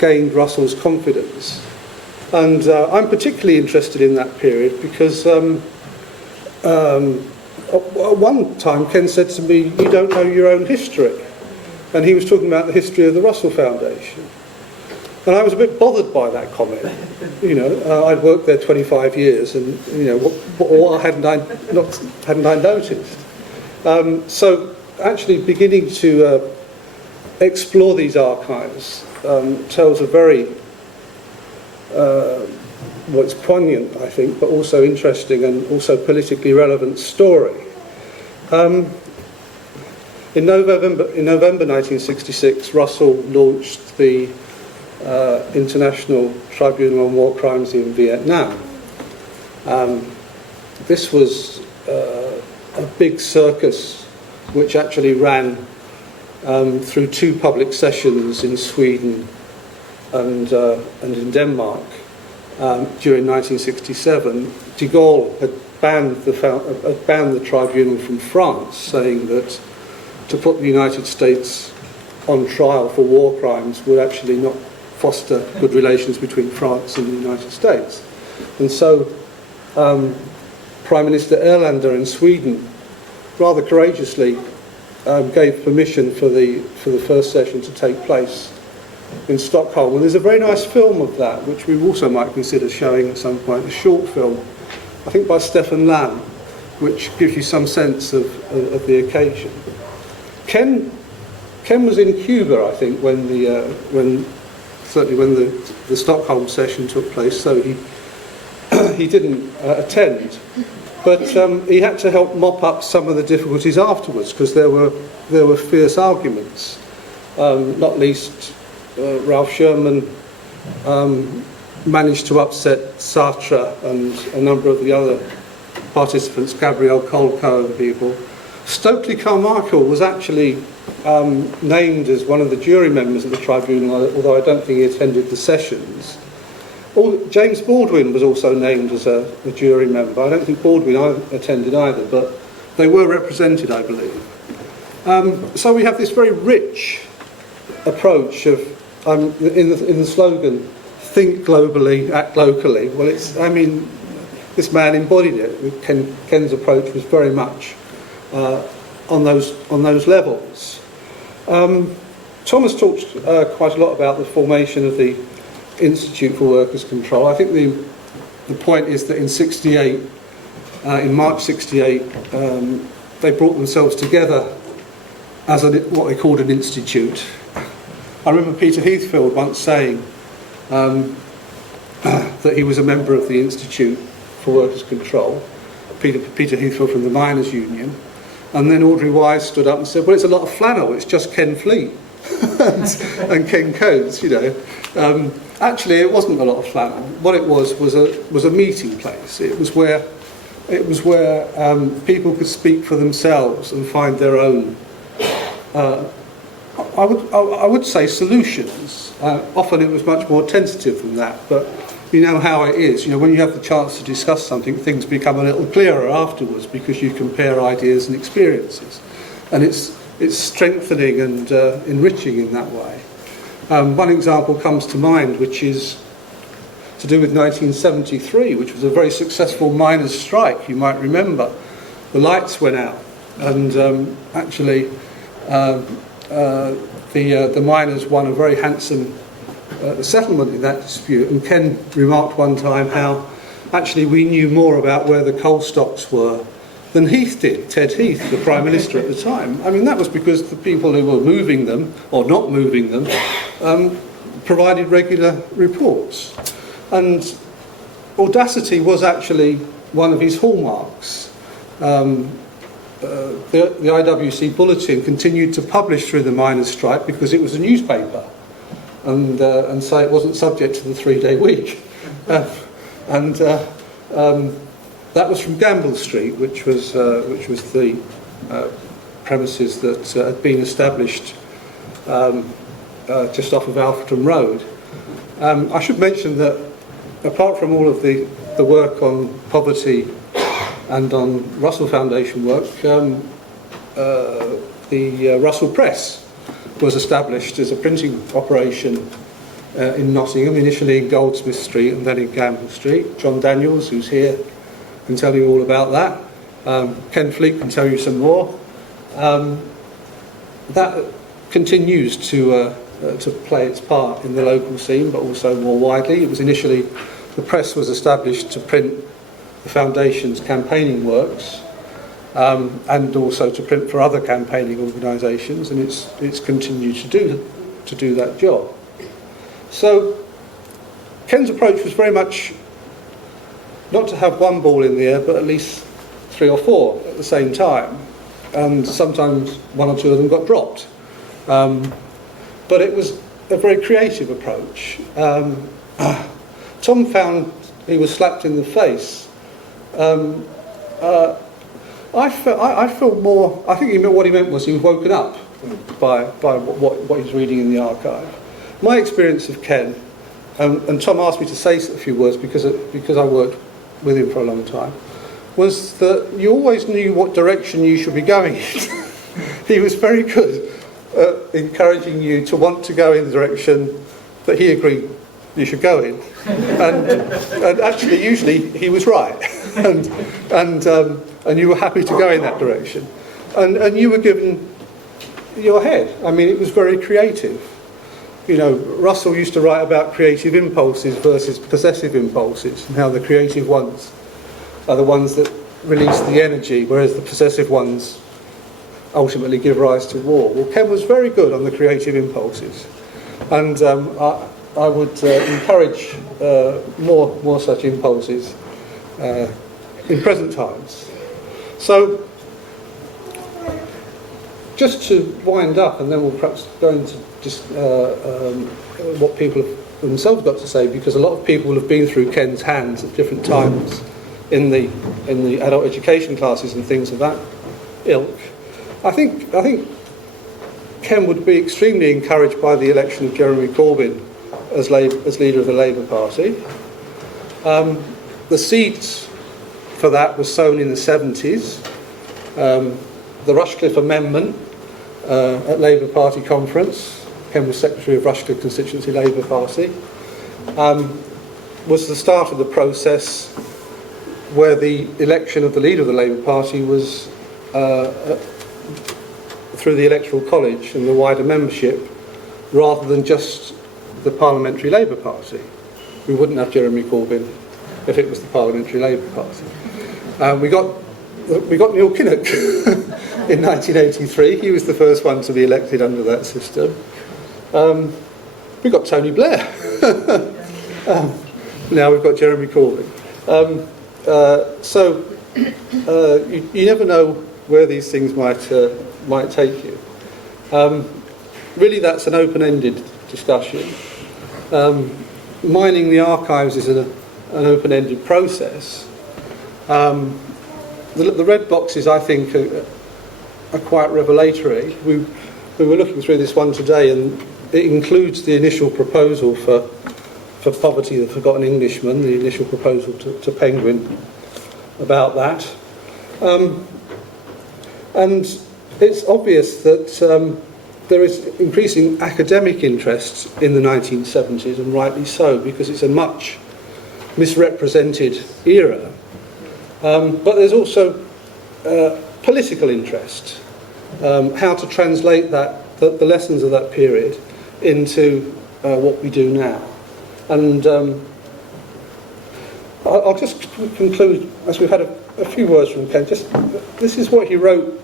gained Russell's confidence, and I'm particularly interested in that period because at one time Ken said to me, you don't know your own history, and he was talking about the history of the Russell Foundation, and I was a bit bothered by that comment. I'd worked there 25 years, and what hadn't I noticed? So actually beginning to explore these archives tells a very it's poignant, I think, but also interesting and also politically relevant story. In November 1966, Russell launched the International Tribunal on War Crimes in Vietnam. This was a big circus which actually ran through two public sessions in Sweden and in Denmark during 1967. De Gaulle had banned the tribunal from France, saying that to put the United States on trial for war crimes would actually not foster good relations between France and the United States. And so Prime Minister Erlander in Sweden rather courageously gave permission for the first session to take place in Stockholm. And there's a very nice film of that, which we also might consider showing at some point, a short film, I think by Stefan Lamb, which gives you some sense of the occasion. Ken was in Cuba, I think, when the Stockholm session took place, so he didn't attend. But he had to help mop up some of the difficulties afterwards, because there were fierce arguments. Not least, Ralph Sherman managed to upset Sartre and a number of the other participants, Gabriel Kolko and people. Stokely Carmichael was actually named as one of the jury members of the tribunal, although I don't think he attended the sessions. James Baldwin was also named as a jury member. I don't think Baldwin attended either, but they were represented, I believe. So we have this very rich approach of, in the slogan, think globally, act locally. Well, this man embodied it. Ken's approach was very much on those levels. Thomas talked quite a lot about the formation of the Institute for Workers' Control. I think the point is that in '68, in March '68, they brought themselves together as what they called an institute. I remember Peter Heathfield once saying that he was a member of the Institute for Workers' Control, Peter Heathfield from the Miners' Union, and then Audrey Wise stood up and said, well, it's a lot of flannel, it's just Ken Fleet and Ken Coates, you know. Actually, it wasn't a lot of flannel. What it was a meeting place. It was where people could speak for themselves and find their own, I would say, solutions. Often it was much more tentative than that, but you know how it is. You know, when you have the chance to discuss something, things become a little clearer afterwards because you compare ideas and experiences, and it's strengthening and enriching in that way. One example comes to mind, which is to do with 1973, which was a very successful miners' strike. You might remember the lights went out, and actually the miners won a very handsome settlement in that dispute. And Ken remarked one time how actually we knew more about where the coal stocks were than Heath did, Ted Heath, the Prime Minister at the time. I mean, that was because the people who were moving them, or not moving them, provided regular reports. And audacity was actually one of his hallmarks. The IWC Bulletin continued to publish through the miners' strike because it was a newspaper, and so it wasn't subject to the 3-day week. That was from Gamble Street, which was the premises that had been established just off of Alfreton Road. I should mention that apart from all of the work on poverty and on Russell Foundation work, the Russell Press was established as a printing operation in Nottingham, initially in Goldsmith Street and then in Gamble Street. John Daniels, who's here, can tell you all about that. Ken Fleet can tell you some more. That continues to play its part in the local scene, but also more widely. It was initially, the press was established to print the Foundation's campaigning works, and also to print for other campaigning organisations, and it's continued to do that job. So Ken's approach was very much not to have one ball in the air, but at least 3 or 4 at the same time, and sometimes 1 or 2 of them got dropped. But it was a very creative approach. Tom found he was slapped in the face. I felt more. I think what he meant was he was woken up by what he was reading in the archive. My experience of Ken, and Tom asked me to say a few words because I worked with him for a long time, was that you always knew what direction you should be going in. he was very good at encouraging you to want to go in the direction that he agreed you should go in, and actually usually he was right, and you were happy to go in that direction, and you were given your head. I mean, it was very creative. You know, Russell used to write about creative impulses versus possessive impulses, and how the creative ones are the ones that release the energy, whereas the possessive ones ultimately give rise to war. Well, Ken was very good on the creative impulses, and I would encourage more such impulses in present times. So, just to wind up, and then we'll perhaps go into just what people have themselves got to say, because a lot of people have been through Ken's hands at different times in the adult education classes and things of that ilk. I think Ken would be extremely encouraged by the election of Jeremy Corbyn as leader of the Labour Party. The seeds for that were sown in the 70s. The Rushcliffe Amendment at Labour Party conference, Ken was Secretary of Rushcliffe Constituency Labour Party, was the start of the process where the election of the leader of the Labour Party was through the Electoral College and the wider membership, rather than just the Parliamentary Labour Party. We wouldn't have Jeremy Corbyn if it was the Parliamentary Labour Party. We got Neil Kinnock in 1983. He was the first one to be elected under that system. We got Tony Blair. Now we've got Jeremy Corbyn. So you never know where these things might take you. Really, that's an open-ended discussion. Mining the archives is an open-ended process. The red boxes, I think, are quite revelatory. We were looking through this one today, and it includes the initial proposal for Poverty, the Forgotten Englishman, the initial proposal to Penguin about that. And it's obvious that there is increasing academic interest in the 1970s, and rightly so, because it's a much misrepresented era. But there's also political interest, how to translate the lessons of that period into what we do now. And I'll just conclude, as we've had a few words from Ken. This is what he wrote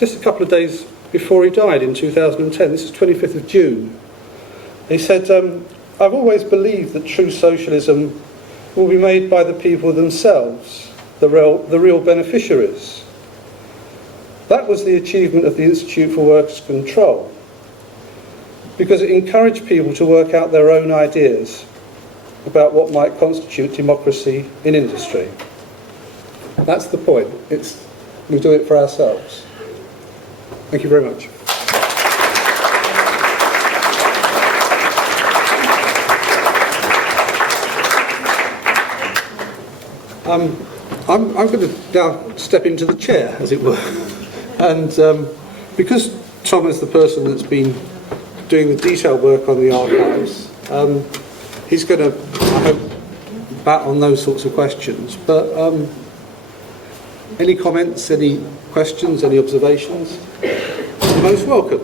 just a couple of days before he died in 2010. This is 25th of June. He said, I've always believed that true socialism will be made by the people themselves, the real beneficiaries. That was the achievement of the Institute for Workers' Control, because it encouraged people to work out their own ideas about what might constitute democracy in industry. That's the point. We do it for ourselves. Thank you very much. I'm going to now step into the chair, as it were. And because Tom is the person that's been doing the detailed work on the archives, he's going to, I hope, bat on those sorts of questions. But any comments, any questions, any observations? You're most welcome.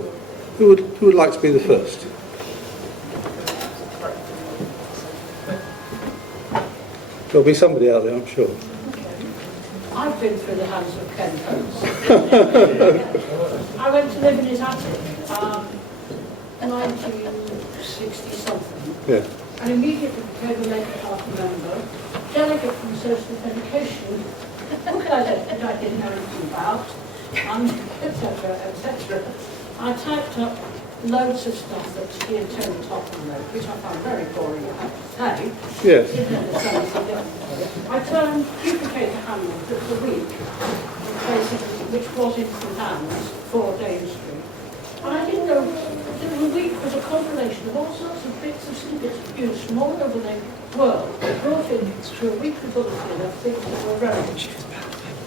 Who would like to be the first? There'll be somebody out there, I'm sure. I've been through the hands of Ken Coates. I went to live in his attic, 1960-something. Yeah. And immediately became a Labour Party member, delegate from Socialist Education, organisation I didn't know anything about, etc., etc. I typed up loads of stuff that he and Tony Topham wrote, which I found very boring, I have to say. Yes. Didn't understand anything different. I turned duplicator Hamlet at the week, which was in St Anne's, 4 Dame Street. And I didn't know, the week was a compilation of all sorts of bits of snippets produced from all over the world, brought in to a weekly bulletin of things that were relevant.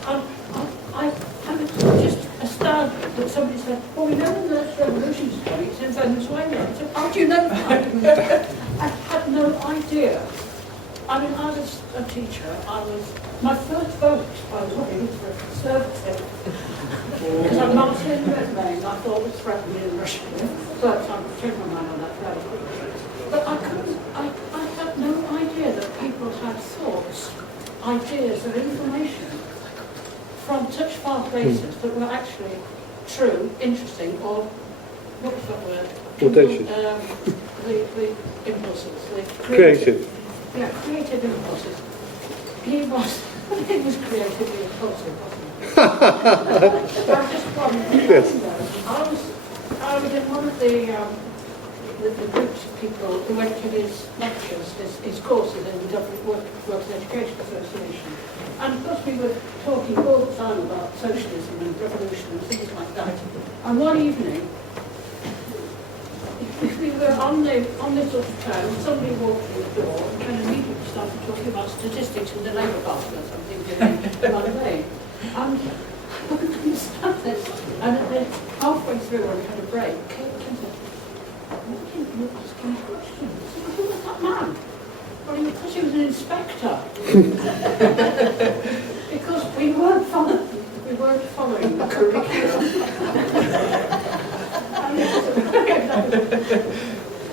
I'm just astounded had that somebody said, well, we know when the next revolution is coming, it's in Venezuela. I said, how do you know that? I had no idea. I mean, I was a teacher. My first vote, by the way, was for a Conservative. Because I'm not saying red name, I thought it was threatened in Russia. But I'm changing my mind on that fairly quickly. But I had no idea that people had thoughts, ideas, or information from such far places that were actually true, interesting, or what was that word? Audacious. The impulses. The Creative. Yeah, creative impulses. He was creatively impulsive, wasn't he? I just wanted Yes. I was in one of the groups of people who went to his lectures, his courses in the Dublin Workers' Education Association. And of course we were talking all the time about socialism and revolution and things like that. And one evening, we were on this sort of town, and somebody walked in the door and immediately started talking about statistics in the Labour Party or something by the way. And we sat there, and then halfway through when we had a break, Kim said, "Why didn't you ask him questions?" I said, "Who was that man?" Well, because he was an inspector. Because we weren't following the curriculum.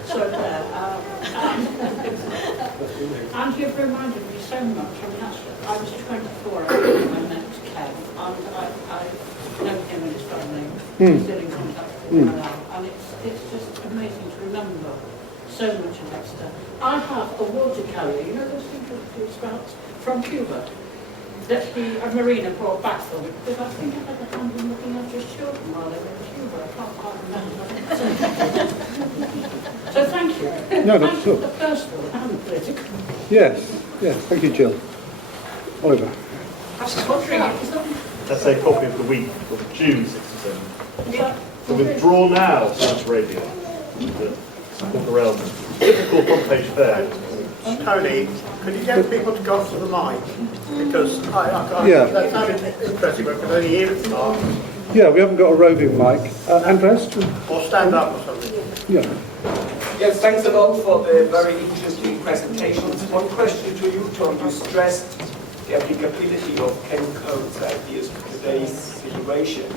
So there. And you've reminded me so much. I mean, I was 24 when I met Kev, and I know him and his family. I'm still in contact with him now, and it's just amazing to remember so much of that stuff. I have a water carrier, you know those things with spouts from Cuba, that a marina brought back for me, because I think I had a hand in looking after his children while they were in Cuba. I can't quite remember. So thank you. No, thank sure. you for the personal and political. Yes, thank you, Jill. Oliver. I was wondering, That's a copy of the week of June 67. The Withdraw Now, South Arabia. The realm. Typical front page fair. Tony, could you get people to go up to the mic? Because that sounded interesting, but I could only hear it from Mark. Yeah, we haven't got a roving mic. Andres? Or stand up or something. Yeah. Yes, thanks a lot for the very interesting presentations. One question to you, Tom. You stressed the applicability of Ken Coates' ideas to today's situation.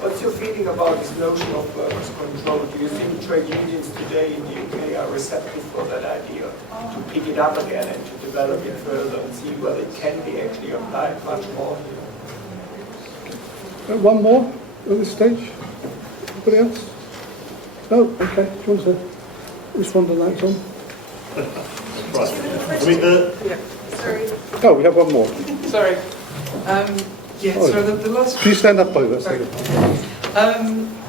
What's your feeling about this notion of workers' control? Do you think trade unions today in the UK are receptive for that idea, to pick it up again and to develop it further and see whether it can be actually applied much more here? One more at this stage? Anybody else? No? Okay. Do you want to respond to that, Tom? Right. I mean, Sorry. Oh, we have one more. Sorry. So the last... Can you stand up, Oliver?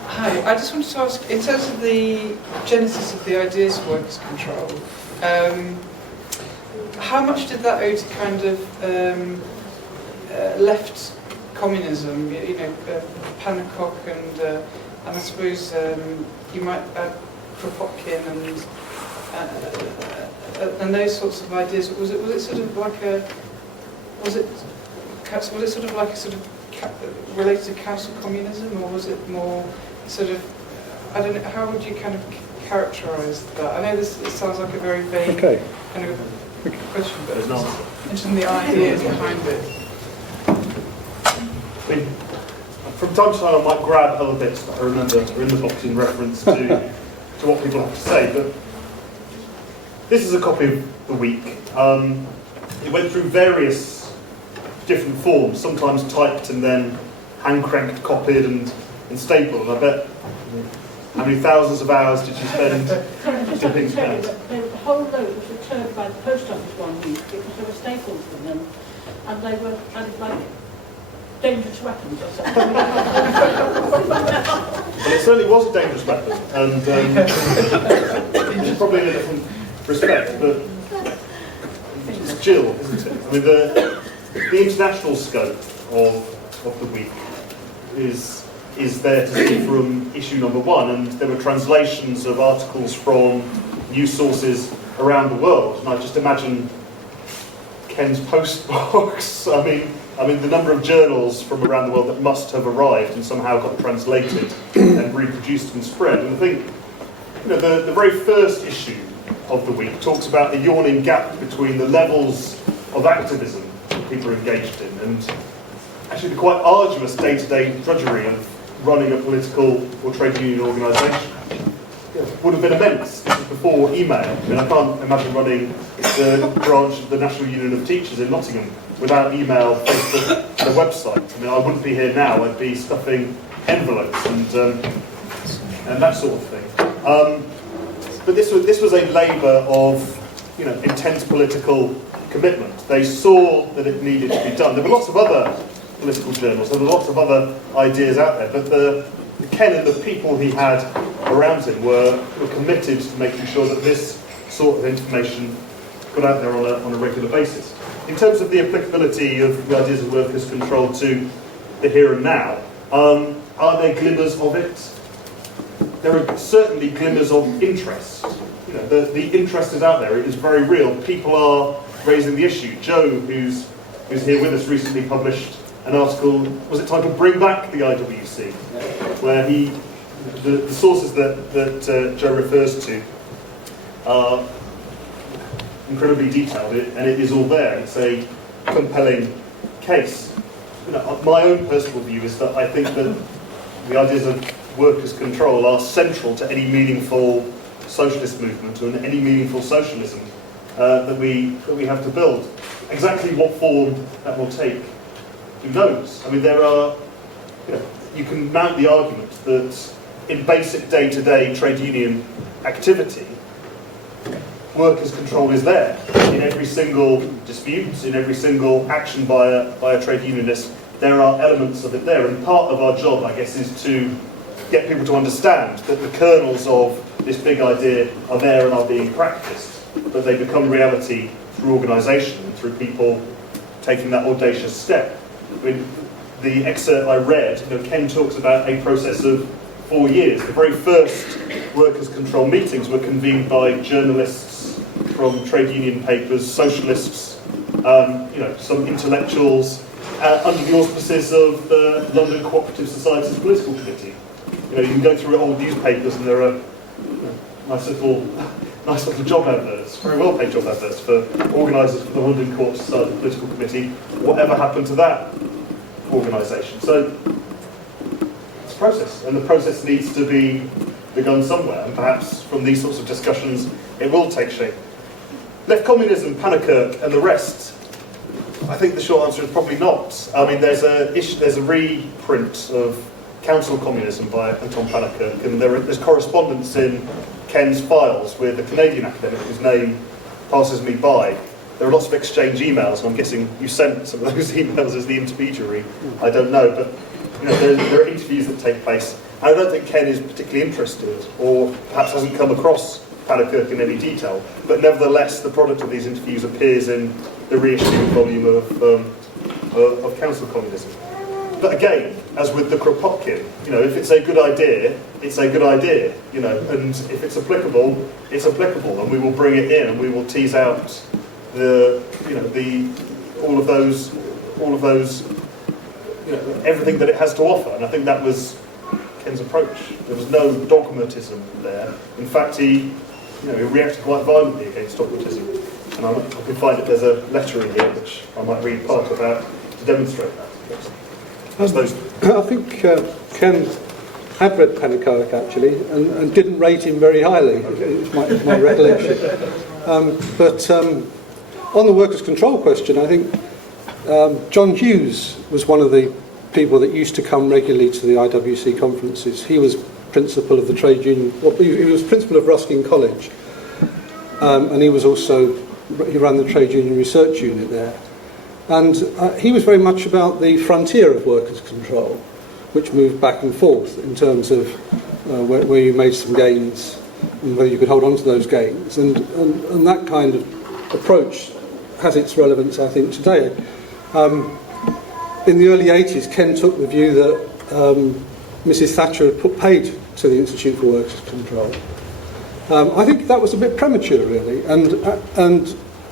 Hi, I just wanted to ask, in terms of the genesis of the ideas of workers' control, how much did that owe to kind of left communism, Pannekoek and I suppose you might add Kropotkin and those sorts of ideas. Was it sort of like a related to council communism, or was it more sort of, I don't know, how would you kind of characterise that? I know it sounds like a very vague kind of question, but it's interested in the ideas behind it. From time to time I might grab other bits that I remember are in the box in reference to what people have to say, but this is a copy of the week. It went through various different forms, sometimes typed and then hand-cranked, copied and stapled. And I bet, how many thousands of hours did you spend dipping pens? The whole load was returned by the post office one week because there were staples in them, and they were kind of like dangerous weapons or something. Well, it certainly was a dangerous weapon, and probably in a different respect, but it's Jill, isn't it? I mean, the international scope of the week is there to see from issue number 1, and there were translations of articles from news sources around the world, and I just imagine Ken's postbox. I mean, I mean, the number of journals from around the world that must have arrived and somehow got translated and reproduced and spread. And I think, the very first issue of the week talks about the yawning gap between the levels of activism that people are engaged in and actually the quite arduous day-to-day drudgery of running a political or trade union organisation. Would have been immense. This was before email. I mean, I can't imagine running the branch of the National Union of Teachers in Nottingham without email, Facebook, and a website. I mean, I wouldn't be here now. I'd be stuffing envelopes and that sort of thing. But this was a labour of, intense political commitment. They saw that it needed to be done. There were lots of other political journals. There were lots of other ideas out there, but the Ken and the people he had around him were committed to making sure that this sort of information got out there on a regular basis. In terms of the applicability of the ideas of workers' control to the here and now, are there glimmers of it? There are certainly glimmers of interest. The interest is out there. It is very real. People are raising the issue. Joe, who's here with us, recently published an article, was it titled "Bring Back the IWC?" where the sources that Joe refers to are incredibly detailed, and it is all there. It's a compelling case. My own personal view is that I think that the ideas of workers' control are central to any meaningful socialist movement and any meaningful socialism that we have to build. Exactly what form that will take, who knows? I mean, there are, you can mount the argument that in basic day-to-day trade union activity, workers' control is there. In every single dispute, in every single action by a trade unionist, there are elements of it there. And part of our job, I guess, is to get people to understand that the kernels of this big idea are there and are being practiced, but they become reality through organisation and through people taking that audacious step. I mean, the excerpt I read, Ken talks about a process of 4 years. The very first workers' control meetings were convened by journalists from trade union papers, socialists, some intellectuals, under the auspices of the London Cooperative Society's political committee. You can go through old newspapers and there are nice little job adverts, very well paid job adverts for organisers for the London Cooperative Society political committee. Whatever happened to that organisation? So it's a process, and the process needs to be begun somewhere, and perhaps from these sorts of discussions it will take shape. Left communism, Pannekerk and the rest, I think the short answer is probably not. I mean, there's a reprint of Council Communism by Anton Pannekerk, and there's correspondence in Ken's files with a Canadian academic whose name passes me by. There are lots of exchange emails, and I'm guessing you sent some of those emails as the intermediary. I don't know, but there are interviews that take place. And I don't think Ken is particularly interested, or perhaps hasn't come across Pannekerk in any detail, but nevertheless the product of these interviews appears in the reissued volume of Council Communism. But again, as with the Kropotkin, if it's a good idea, it's a good idea, and if it's applicable, and we will bring it in and we will tease out all of those, everything that it has to offer. And I think that was Ken's approach. There was no dogmatism there. In fact, he reacted quite violently against dogmatism. And I can find that there's a letter in here which I might read part about to demonstrate that. I think Ken had read Pannekerk actually and didn't rate him very highly. It's my recollection. But on the workers' control question, I think John Hughes was one of the people that used to come regularly to the IWC conferences. He was principal of the trade union. Well, he was principal of Ruskin College, and he ran the trade union research unit there. And he was very much about the frontier of workers' control, which moved back and forth in terms of where you made some gains and whether you could hold on to those gains. And that kind of approach has its relevance, I think, today. In the early 80s, Ken took the view that Mrs. Thatcher had put paid to the Institute for Workers' Control. I think that was a bit premature, really, and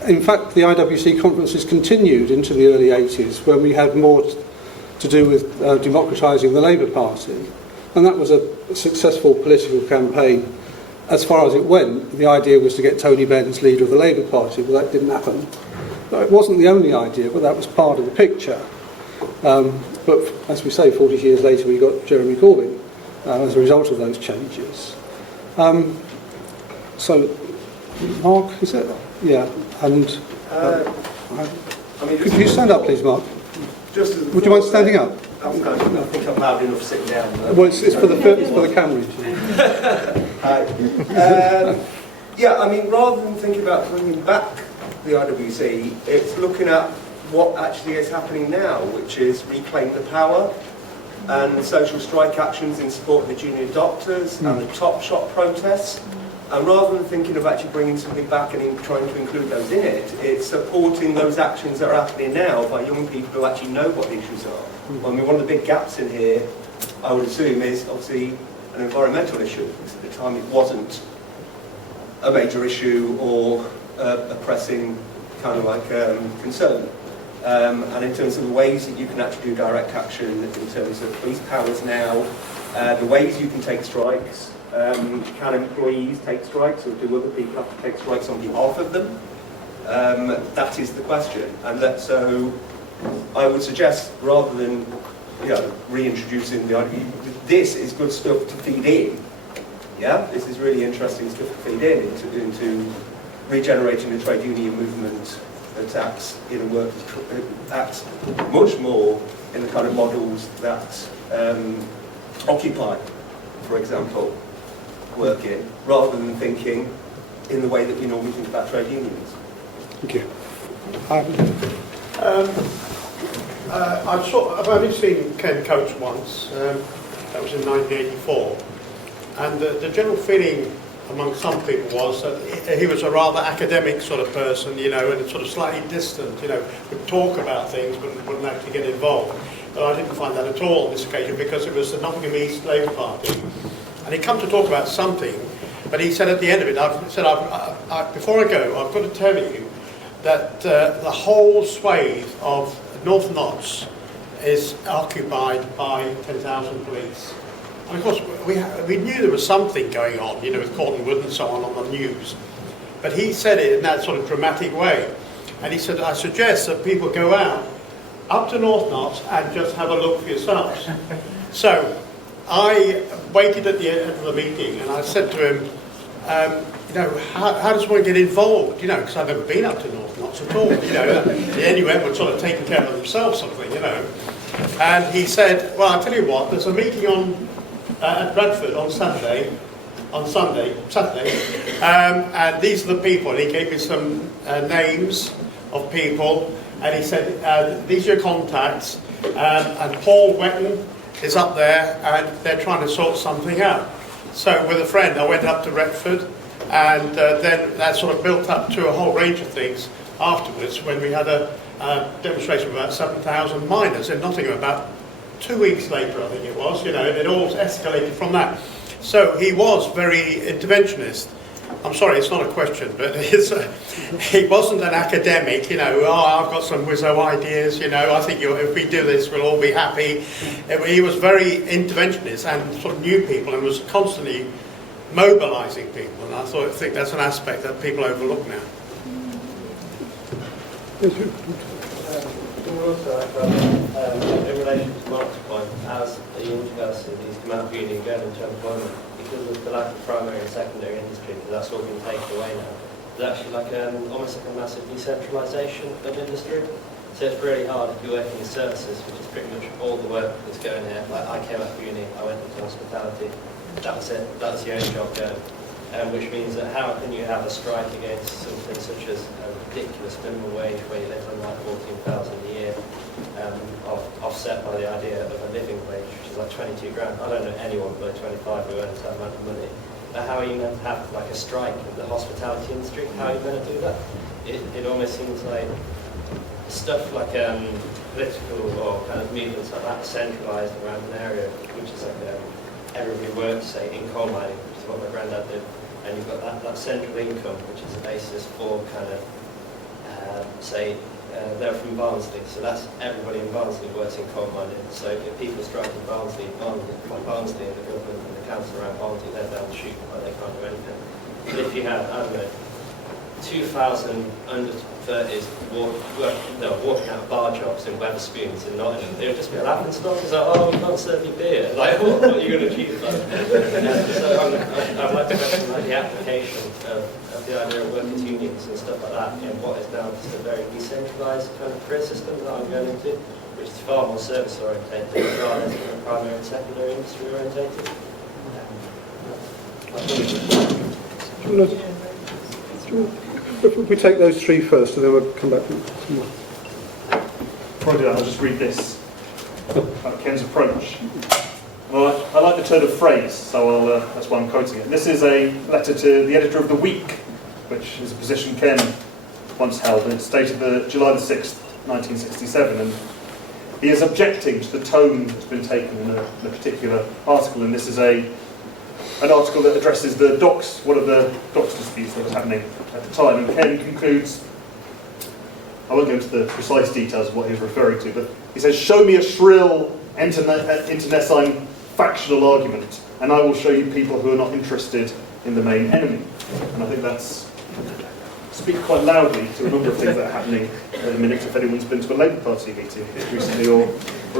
in fact, the IWC conferences continued into the early 80s when we had more to do with democratising the Labour Party. And that was a successful political campaign as far as it went. The idea was to get Tony Benn as leader of the Labour Party. Well, that didn't happen. It wasn't the only idea, but that was part of the picture. But as we say, 40 years later, we got Jeremy Corbyn as a result of those changes. So, Mark, is it? Yeah, and could you stand up, please, Mark? Would you mind standing up? I think I'm loud enough sitting down. Well, it's for the camera. Yeah, I mean, rather than thinking about bringing back the IWC, it's looking at what actually is happening now, which is reclaim the power and social strike actions in support of the junior doctors and the top shop protests. And rather than thinking of actually bringing something back and trying to include those in it, it's supporting those actions that are happening now by young people who actually know what the issues are. I mean, one of the big gaps in here, I would assume, is obviously an environmental issue, because at the time it wasn't a major issue or a pressing kind of like concern. And in terms of the ways that you can actually do direct action, in terms of police powers now, the ways you can take strikes, can employees take strikes, or do other people have to take strikes on behalf of them? That is the question. And so I would suggest, rather than reintroducing the idea, this is good stuff to feed in. Yeah, this is really interesting stuff to feed in into regenerating the trade union movement that acts in a work acts much more in the kind of models that Occupy, for example, work in, rather than thinking in the way that we normally think about trade unions. Thank you. I've only seen Ken coach once. That was in 1984, and the general feeling among some people was that he was a rather academic sort of person, and sort of slightly distant, would talk about things but wouldn't actually get involved. But I didn't find that at all on this occasion, because it was the Nottingham East Labour Party. And he'd come to talk about something, but he said at the end of it, before I go, I've got to tell you that the whole swathe of North Notts is occupied by 10,000 police. And of course, we knew there was something going on, with Corton Wood and so on the news. But he said it in that sort of dramatic way. And he said, I suggest that people go out up to North Notts and just have a look for yourselves. So I waited at the end of the meeting and I said to him, how does one get involved? Because I've never been up to North Notts at all. The NUM were sort of taking care of themselves, sort of thing, And he said, well, I'll tell you what, there's a meeting at Bradford on Saturday, and these are the people. And he gave me some names of people, and he said, these are your contacts, and Paul Wetton is up there, and they're trying to sort something out. So with a friend, I went up to Retford, and then that sort of built up to a whole range of things afterwards, when we had a demonstration of about 7,000 miners in Nottingham about 2 weeks later, I think it was. It all escalated from that. So he was very interventionist. I'm sorry, it's not a question, but he wasn't an academic, I've got some whizzo ideas, I think if we do this, we'll all be happy. He was very interventionist and sort of knew people and was constantly mobilising people, and I think that's an aspect that people overlook now. In relation to Mark's point, as a university needs to come out of uni and go into employment, because of the lack of primary and secondary industry, because that's all been taken away now, there's actually almost like a massive decentralisation of industry. So it's really hard if you're working in services, which is pretty much all the work that's going here. Like I came out of uni, I went into hospitality, that was it, that was the only job going. Which means that how can you have a strike against something such as a ridiculous minimum wage where you live on like 14,000 a year, offset by the idea of a living wage, which is like 22 grand. I don't know anyone below 25 who earns that amount of money. But how are you meant to have like a strike in the hospitality industry? How are you meant to do that? It almost seems like stuff like political or kind of movements like that centralised around an area, which is like everybody works, say, in coal mining, which is what my granddad did. And you've got that central income, which is the basis for kind of they're from Barnsley, so that's everybody in Barnsley works in coal mining. So if people strike in Barnsley and the government and the council around Barnsley, they're down the chute, but they can't do anything. But if you had, I don't know, 2,000 under 30s walking out of bar jobs in Wetherspoons in Nottingham, they would just be laughing stock. It's like, oh, we can't serve you beer. Like, what are you going to achieve? So I'd like to question the application of the idea of workers' unions and stuff like that in what is now just a very decentralised kind of career system that I'm going into, which is far more service orientated rather than kind of primary and secondary industry orientated. If we take those three first, and then we'll come back to some more. Before I do that, I'll just read this about Ken's approach. Well, I like the turn of phrase, so that's why I'm quoting it. This is a letter to the editor of The Week, which is a position Ken once held, and it's dated July the 6th, 1967, and he is objecting to the tone that's been taken in a particular article, and this is an article that addresses the docks, one of the docks disputes that was happening at the time, and Ken concludes, I won't go into the precise details of what he's referring to, but he says, "Show me a shrill internecine factional argument, and I will show you people who are not interested in the main enemy." And I think that's speak quite loudly to a number of things that are happening at the minute. If anyone's been to a Labour Party meeting recently, or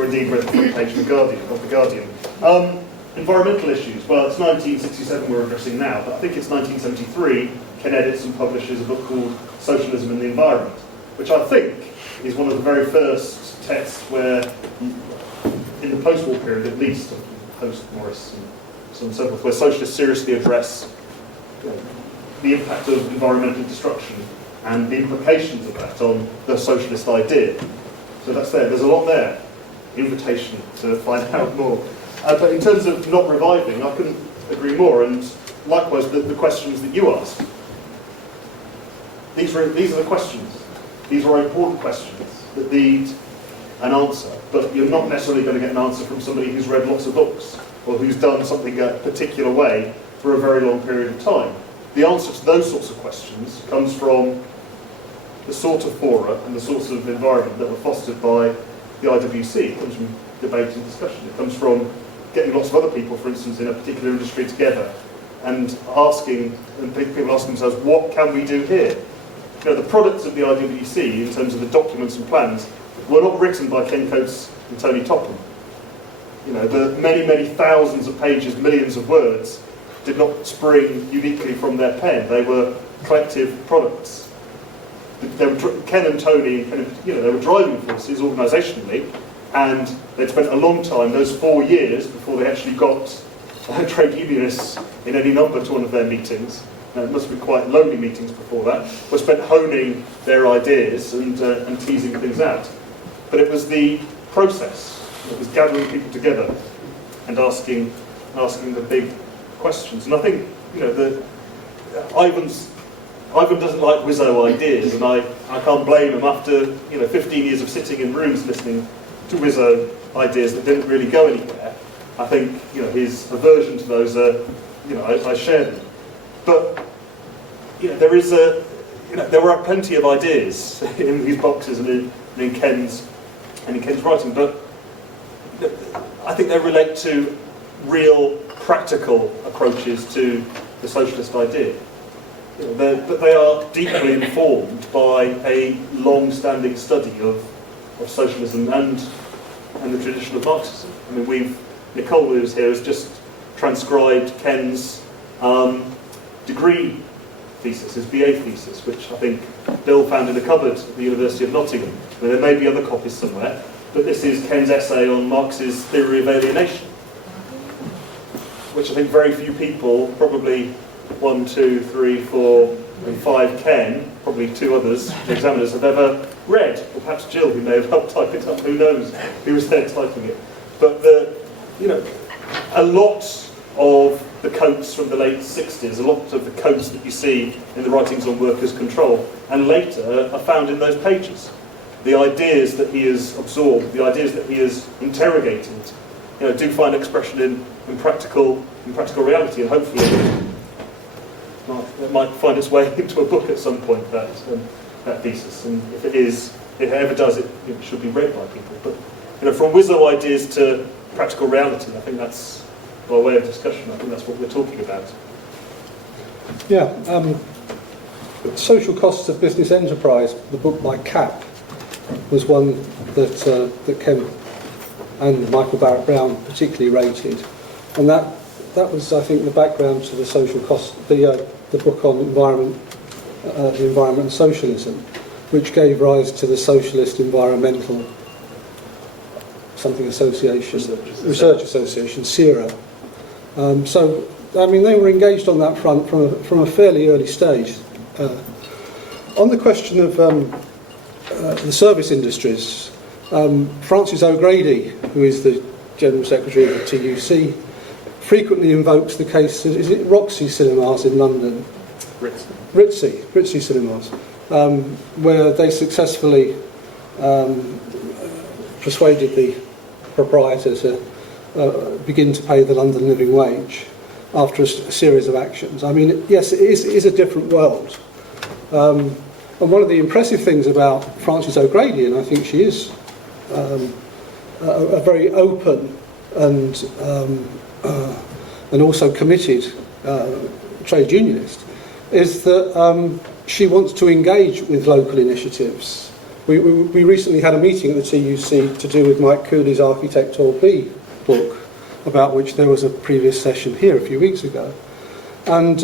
indeed read the front page of The Guardian. Environmental issues. Well, it's 1967 we're addressing now, but I think it's 1973. Ken edits and publishes a book called Socialism and the Environment, which I think is one of the very first texts where, in the post-war period at least, post-Morris and so on and so forth, where socialists seriously address the impact of environmental destruction and the implications of that on the socialist idea. So that's there. There's a lot there. Invitation to find out more. But in terms of not reviving, I couldn't agree more. And likewise, the questions that you asked. These are the questions. These are important questions that need an answer. But you're not necessarily going to get an answer from somebody who's read lots of books or who's done something a particular way for a very long period of time. The answer to those sorts of questions comes from the sort of fora and the sorts of environment that were fostered by the IWC. It comes from debate and discussion. It comes from getting lots of other people, for instance, in a particular industry together and people asking themselves, what can we do here? You know, the products of the IWC, in terms of the documents and plans, were not written by Ken Coates and Tony Topham. You know, the many, many thousands of pages, millions of words, did not spring uniquely from their pen. They were collective products. Ken and Tony, they were driving forces organisationally, and they'd spent a long time, those 4 years, before they actually got trade unionists in any number to one of their meetings. It must have been quite lonely meetings before that, were spent honing their ideas and teasing things out. But it was the process. It was gathering people together and asking the big questions. And I think, Ivan doesn't like Wizzo ideas, and I can't blame him. After 15 years of sitting in rooms listening to Wizzo ideas that didn't really go anywhere, I think his aversion to those I share them. But there were plenty of ideas in these boxes and in Ken's writing, but I think they relate to real practical approaches to the socialist idea. But they are deeply informed by a long-standing study of socialism and the tradition of Marxism. I mean, Nicole, who's here, has just transcribed Ken's degree thesis, his BA thesis, which I think Bill found in a cupboard at the University of Nottingham. I mean, there may be other copies somewhere, but this is Ken's essay on Marx's theory of alienation, which I think very few people, probably 1, 2, 3, 4, and 5 Ken, probably 2 others, the examiners, have ever read, or perhaps Jill, who may have helped type it up, who knows, who was there typing it. But a lot of the Coates from the late 60s, a lot of the Coates that you see in the writings on workers' control, and later are found in those pages. The ideas that he has absorbed, the ideas that he has interrogated, do find expression in practical reality, and hopefully it might find its way into a book at some point. that thesis, and if it ever does, it should be read by people. But from Winslow ideas to practical reality, I think that's, by way of discussion, I think that's what we're talking about. Yeah, Social Costs of Business Enterprise, the book by Capp, was one that Ken and Michael Barrett Brown particularly rated, and that was, I think, the background to the social cost, the book on the environment and socialism, which gave rise to the Socialist Environmental Research Association, CERA. So, I mean, they were engaged on that front from a fairly early stage. On the question of the service industries, Francis O'Grady, who is the General Secretary of the TUC, frequently invokes the case, is it Roxy Cinemas in London? Ritzy Cinemas, where they successfully persuaded the proprietor to begin to pay the London living wage after a series of actions. I mean, yes, it is a different world. And one of the impressive things about Frances O'Grady, and I think she is a very open and also committed trade unionist, is that she wants to engage with local initiatives. We recently had a meeting at the TUC to do with Mike Cooley's Architecture B book, about which there was a previous session here a few weeks ago. And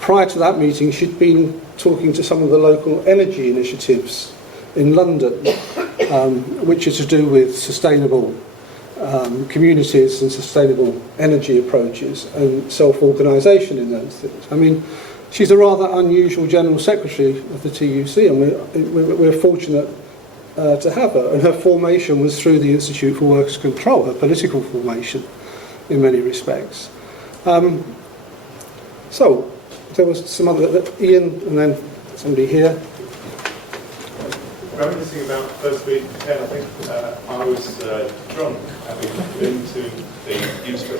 prior to that meeting, she'd been talking to some of the local energy initiatives in London, which are to do with sustainable communities and sustainable energy approaches and self-organisation in those things. I mean, she's a rather unusual General Secretary of the TUC, and we're fortunate to have her. And her formation was through the Institute for Workers' Control, her political formation in many respects. So, there was some other, Ian, and then somebody here. Reminiscing about the first week, Ken, I think I was drunk, having been to the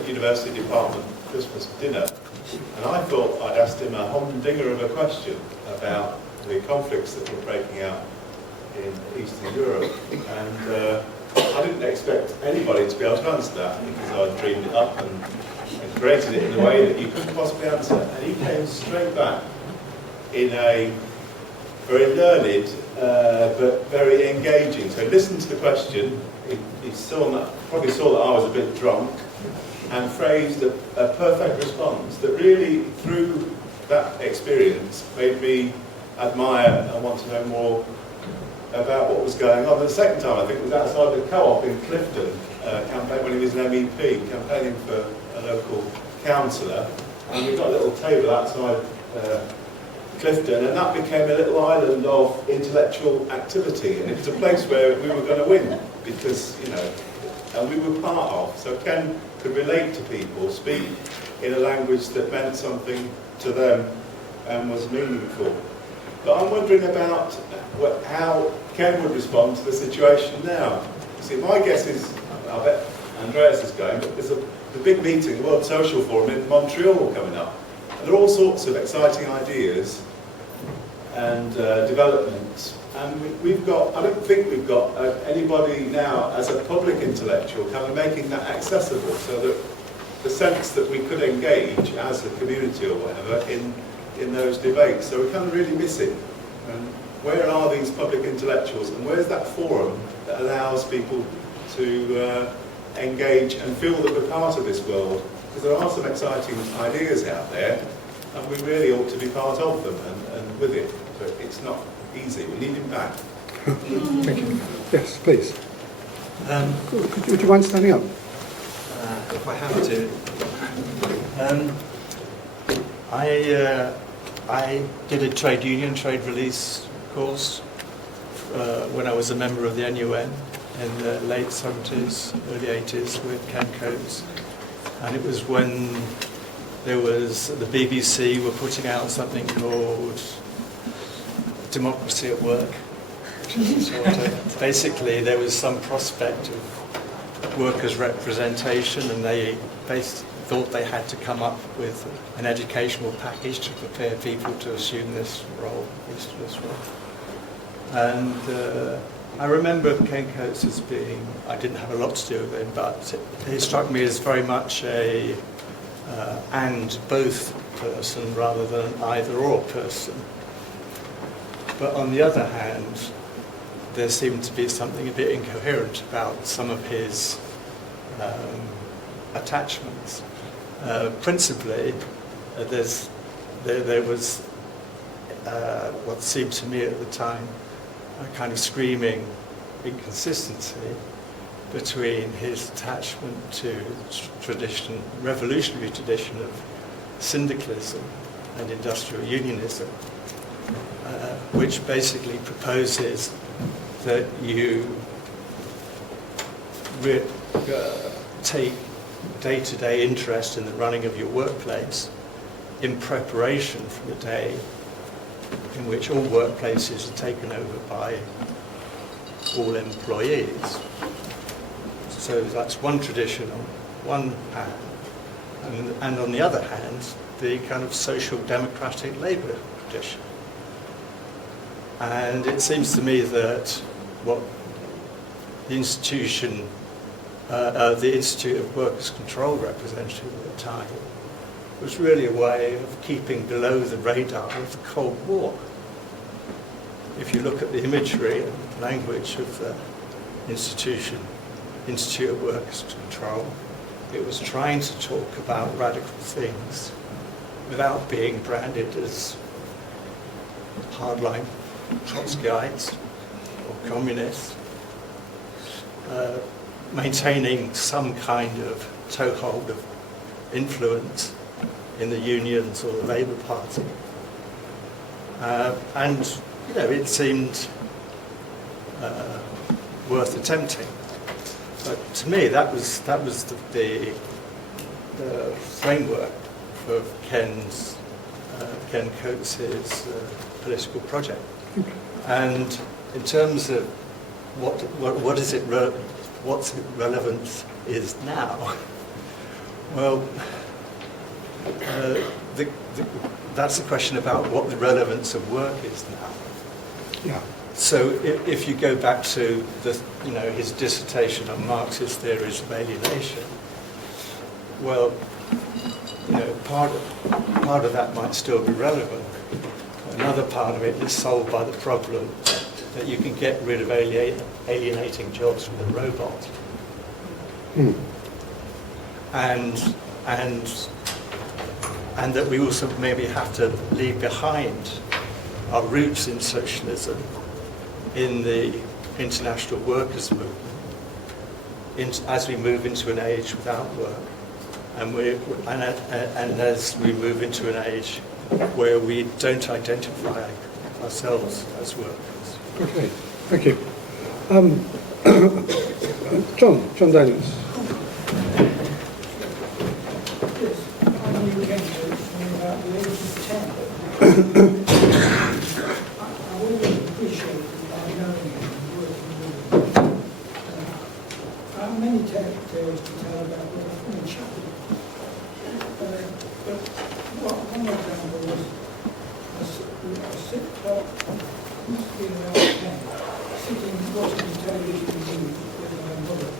university department Christmas dinner, and I thought I'd asked him a humdinger of a question about the conflicts that were breaking out in Eastern Europe, and I didn't expect anybody to be able to answer that, because I'd dreamed it up and created it in a way that you couldn't possibly answer, and he came straight back in a very learned but very engaging. So he listened to the question, he probably saw that I was a bit drunk, and phrased a perfect response that really, through that experience, made me admire and want to know more about what was going on. The second time, I think, was outside the Co-op in Clifton, campaign when he was an MEP, campaigning for a local councillor, and we got a little table outside Clifton, and that became a little island of intellectual activity, and it was a place where we were going to win, because, you know, and we were part of. So Ken could relate to people, speak in a language that meant something to them and was meaningful. But I'm wondering about how Ken would respond to the situation now. See, my guess is, I bet Andreas is going, but there's the big meeting, the World Social Forum in Montreal coming up. And there are all sorts of exciting ideas and developments. And I don't think we've got anybody now as a public intellectual kind of making that accessible, so that the sense that we could engage as a community or whatever in those debates. So we're kind of really missing. And where are these public intellectuals, and where's that forum that allows people to engage and feel that we're part of this world? Because there are some exciting ideas out there, and we really ought to be part of them and with it. But it's not easy. We need him back. Thank you. Yes, please. Would you mind standing up? If I have to. I did a trade release course when I was a member of the NUN in the late 70s, early 80s with Ken Coates. And it was when there was, the BBC were putting out something called Democracy at Work. Basically, there was some prospect of workers' representation, and they thought they had to come up with an educational package to prepare people to assume this role, this role. And I remember Ken Coates as being, I didn't have a lot to do with him, but he struck me as very much a and both person rather than an either or person. But on the other hand, there seemed to be something a bit incoherent about some of his attachments. Principally, there was what seemed to me at the time a kind of screaming inconsistency between his attachment to the revolutionary tradition of syndicalism and industrial unionism, which basically proposes that you take day-to-day interest in the running of your workplace in preparation for the day in which all workplaces are taken over by all employees. So that's one tradition on one hand, and on the other hand, the kind of social democratic labour tradition. And it seems to me that what the Institute of Workers' Control representative at the time was really a way of keeping below the radar of the Cold War. If you look at the imagery and language of the Institute of Workers' Control, it was trying to talk about radical things without being branded as hardline Trotskyites or communists, maintaining some kind of toehold of influence in the unions or the Labour Party. And it seemed worth attempting. But to me, that was the framework for Ken Coates' political project. And in terms of what's relevance is now, well, that's a question about what the relevance of work is now. Yeah. So if you go back to his dissertation on Marxist theories of alienation, well, part of that might still be relevant. Another part of it is solved by the problem that you can get rid of alienating jobs with a robot. And that we also maybe have to leave behind our roots in socialism in the international workers' movement as we move into an age without work, and as we move into an age where we don't identify ourselves as workers. Okay, thank you. John Daniels. Many tales to tell about what French happened. But one example was a sick clock, must be around 10, sitting watching television news with my mother.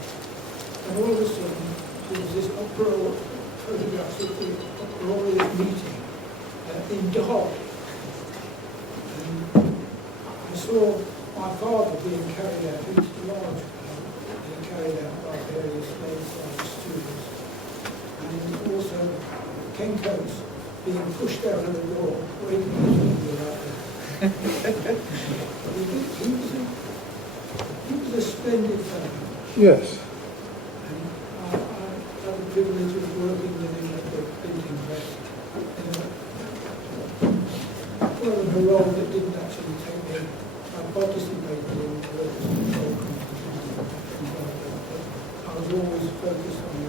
And all of a sudden, there was this photographs of the uproarious meeting in Dahog. And I saw my father being carried out, he was large, carried out by various slave students, and also Ken Coates being pushed out of the door, waiting for his out there. He was a splendid fellow. Yes. And I had the privilege of working with him at the printing press. Well, in a role that didn't actually take me, I participated in workers' control. I was always focused on the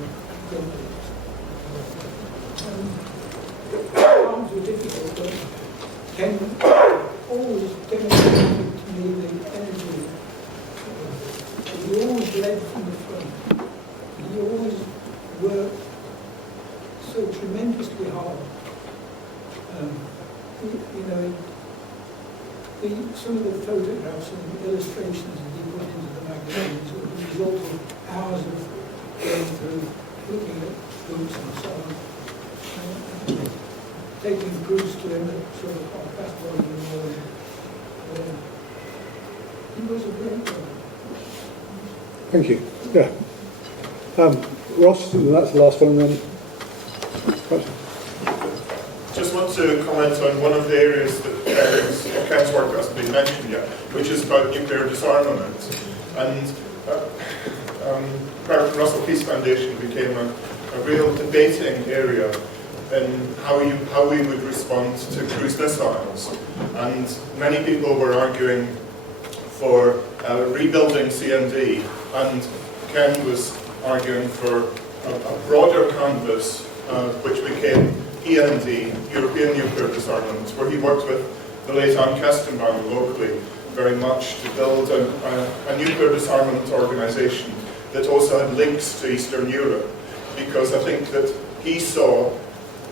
government. Times were difficult, but Ken always demonstrated to me the energy. He always led from the front. He always worked so tremendously hard. some of the photographs and illustrations that he put into the magazines were the result of hours of going through, looking at books and so on, taking proofs to him at sort of 1:30 in the morning. He was a great one. Thank you. Yeah. Ross, that's the last one then. Just want to comment on one of the areas that Ken's work hasn't been mentioned yet, which is about nuclear disarmament. And Bertrand Russell Peace Foundation became a real debating area in how we would respond to cruise missiles. And many people were arguing for rebuilding CND, and Ken was arguing for a broader canvas, which became END, European Nuclear Disarmament, where he worked with the late Anne Kestenbaum locally very much to build a nuclear disarmament organisation that also had links to Eastern Europe, because I think that he saw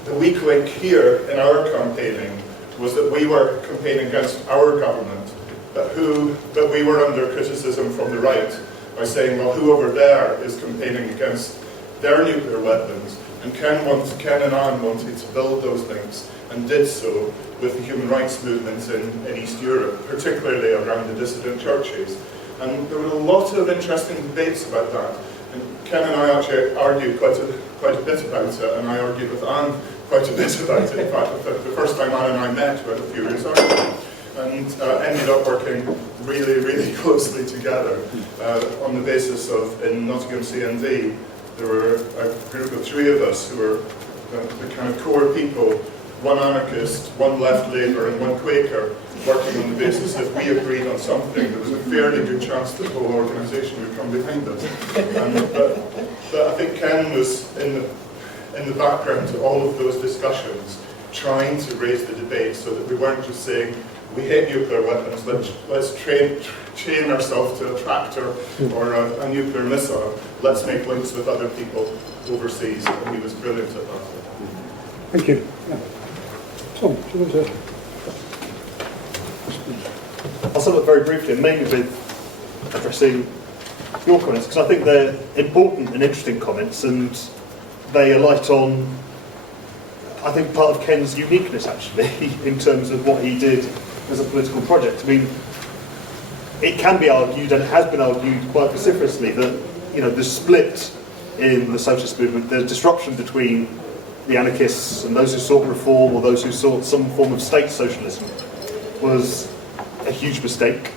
the weak link here in our campaigning was that we were campaigning against our government, that we were under criticism from the right by saying, well, who over there is campaigning against their nuclear weapons? And Ken and Anne wanted to build those links, and did so with the human rights movements in East Europe, particularly around the dissident churches. And there were a lot of interesting debates about that. And Ken and I actually argued quite a bit about it, and I argued with Anne quite a bit about it. In fact, the first time Anne and I met, we had a furious argument, and ended up working really, really closely together on the basis of, in Nottingham CND, there were a group of 3 of us who were the kind of core people, one anarchist, one left Labour, and one Quaker, working on the basis that if we agreed on something, there was a fairly good chance that the whole organisation would come behind us. But I think Ken was in the background to all of those discussions, trying to raise the debate so that we weren't just saying, we hate nuclear weapons, let's chain ourselves to a tractor or a nuclear missile, let's make links with other people overseas, and he was brilliant at that. Thank you. Yeah. Tom, do you want to... I'll sum up very briefly, and mainly with addressing your comments, because I think they're important and interesting comments, and they alight on, I think, part of Ken's uniqueness, actually, in terms of what he did as a political project. I mean, it can be argued, and it has been argued quite vociferously, that the split in the socialist movement, the disruption between the anarchists and those who sought reform or those who sought some form of state socialism, was a huge mistake.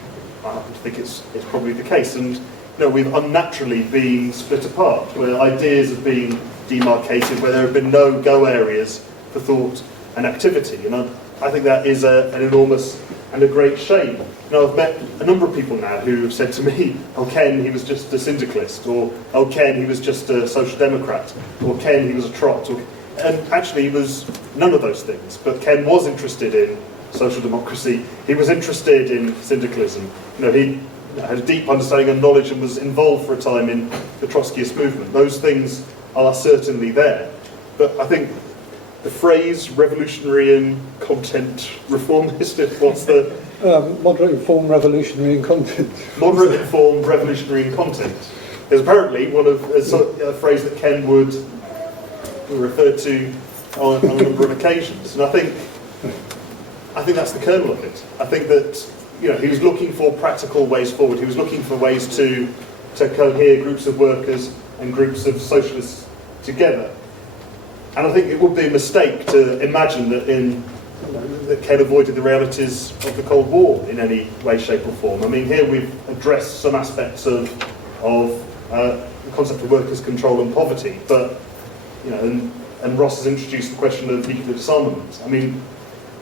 I think it's probably the case, and we've unnaturally been split apart, where ideas have been demarcated, where there have been no go areas for thought and activity, and I think that is an enormous and a great shame. I've met a number of people now who have said to me, oh, Ken, he was just a syndicalist, or oh, Ken, he was just a social democrat, or Ken, he was a trot, and actually he was none of those things. But Ken was interested in social democracy, he was interested in syndicalism, he had a deep understanding and knowledge and was involved for a time in the Trotskyist movement. Those things are certainly there. But I think the phrase revolutionary in content reformist, what's the... moderate inform, revolutionary in content. Moderate inform, revolutionary in content. There's apparently a phrase that Ken would refer to on a number of occasions. And I think that's the kernel of it. I think that he was looking for practical ways forward. He was looking for ways to cohere groups of workers and groups of socialists together. And I think it would be a mistake to imagine that Ken avoided the realities of the Cold War in any way, shape or form. I mean, here we've addressed some aspects of the concept of workers' control and poverty, but, and Ross has introduced the question of nuclear disarmament. I mean,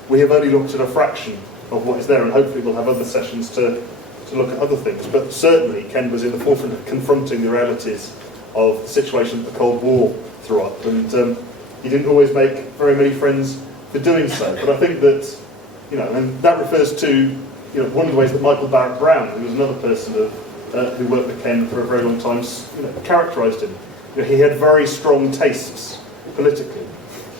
we have only looked at a fraction of what is there, and hopefully we'll have other sessions to look at other things. But certainly Ken was in the forefront of confronting the realities of the situation that the Cold War threw up, and he didn't always make very many friends for doing so. But I think that, and that refers to, one of the ways that Michael Barrett Brown, who was another person who worked with Ken for a very long time, characterised him. He had very strong tastes politically,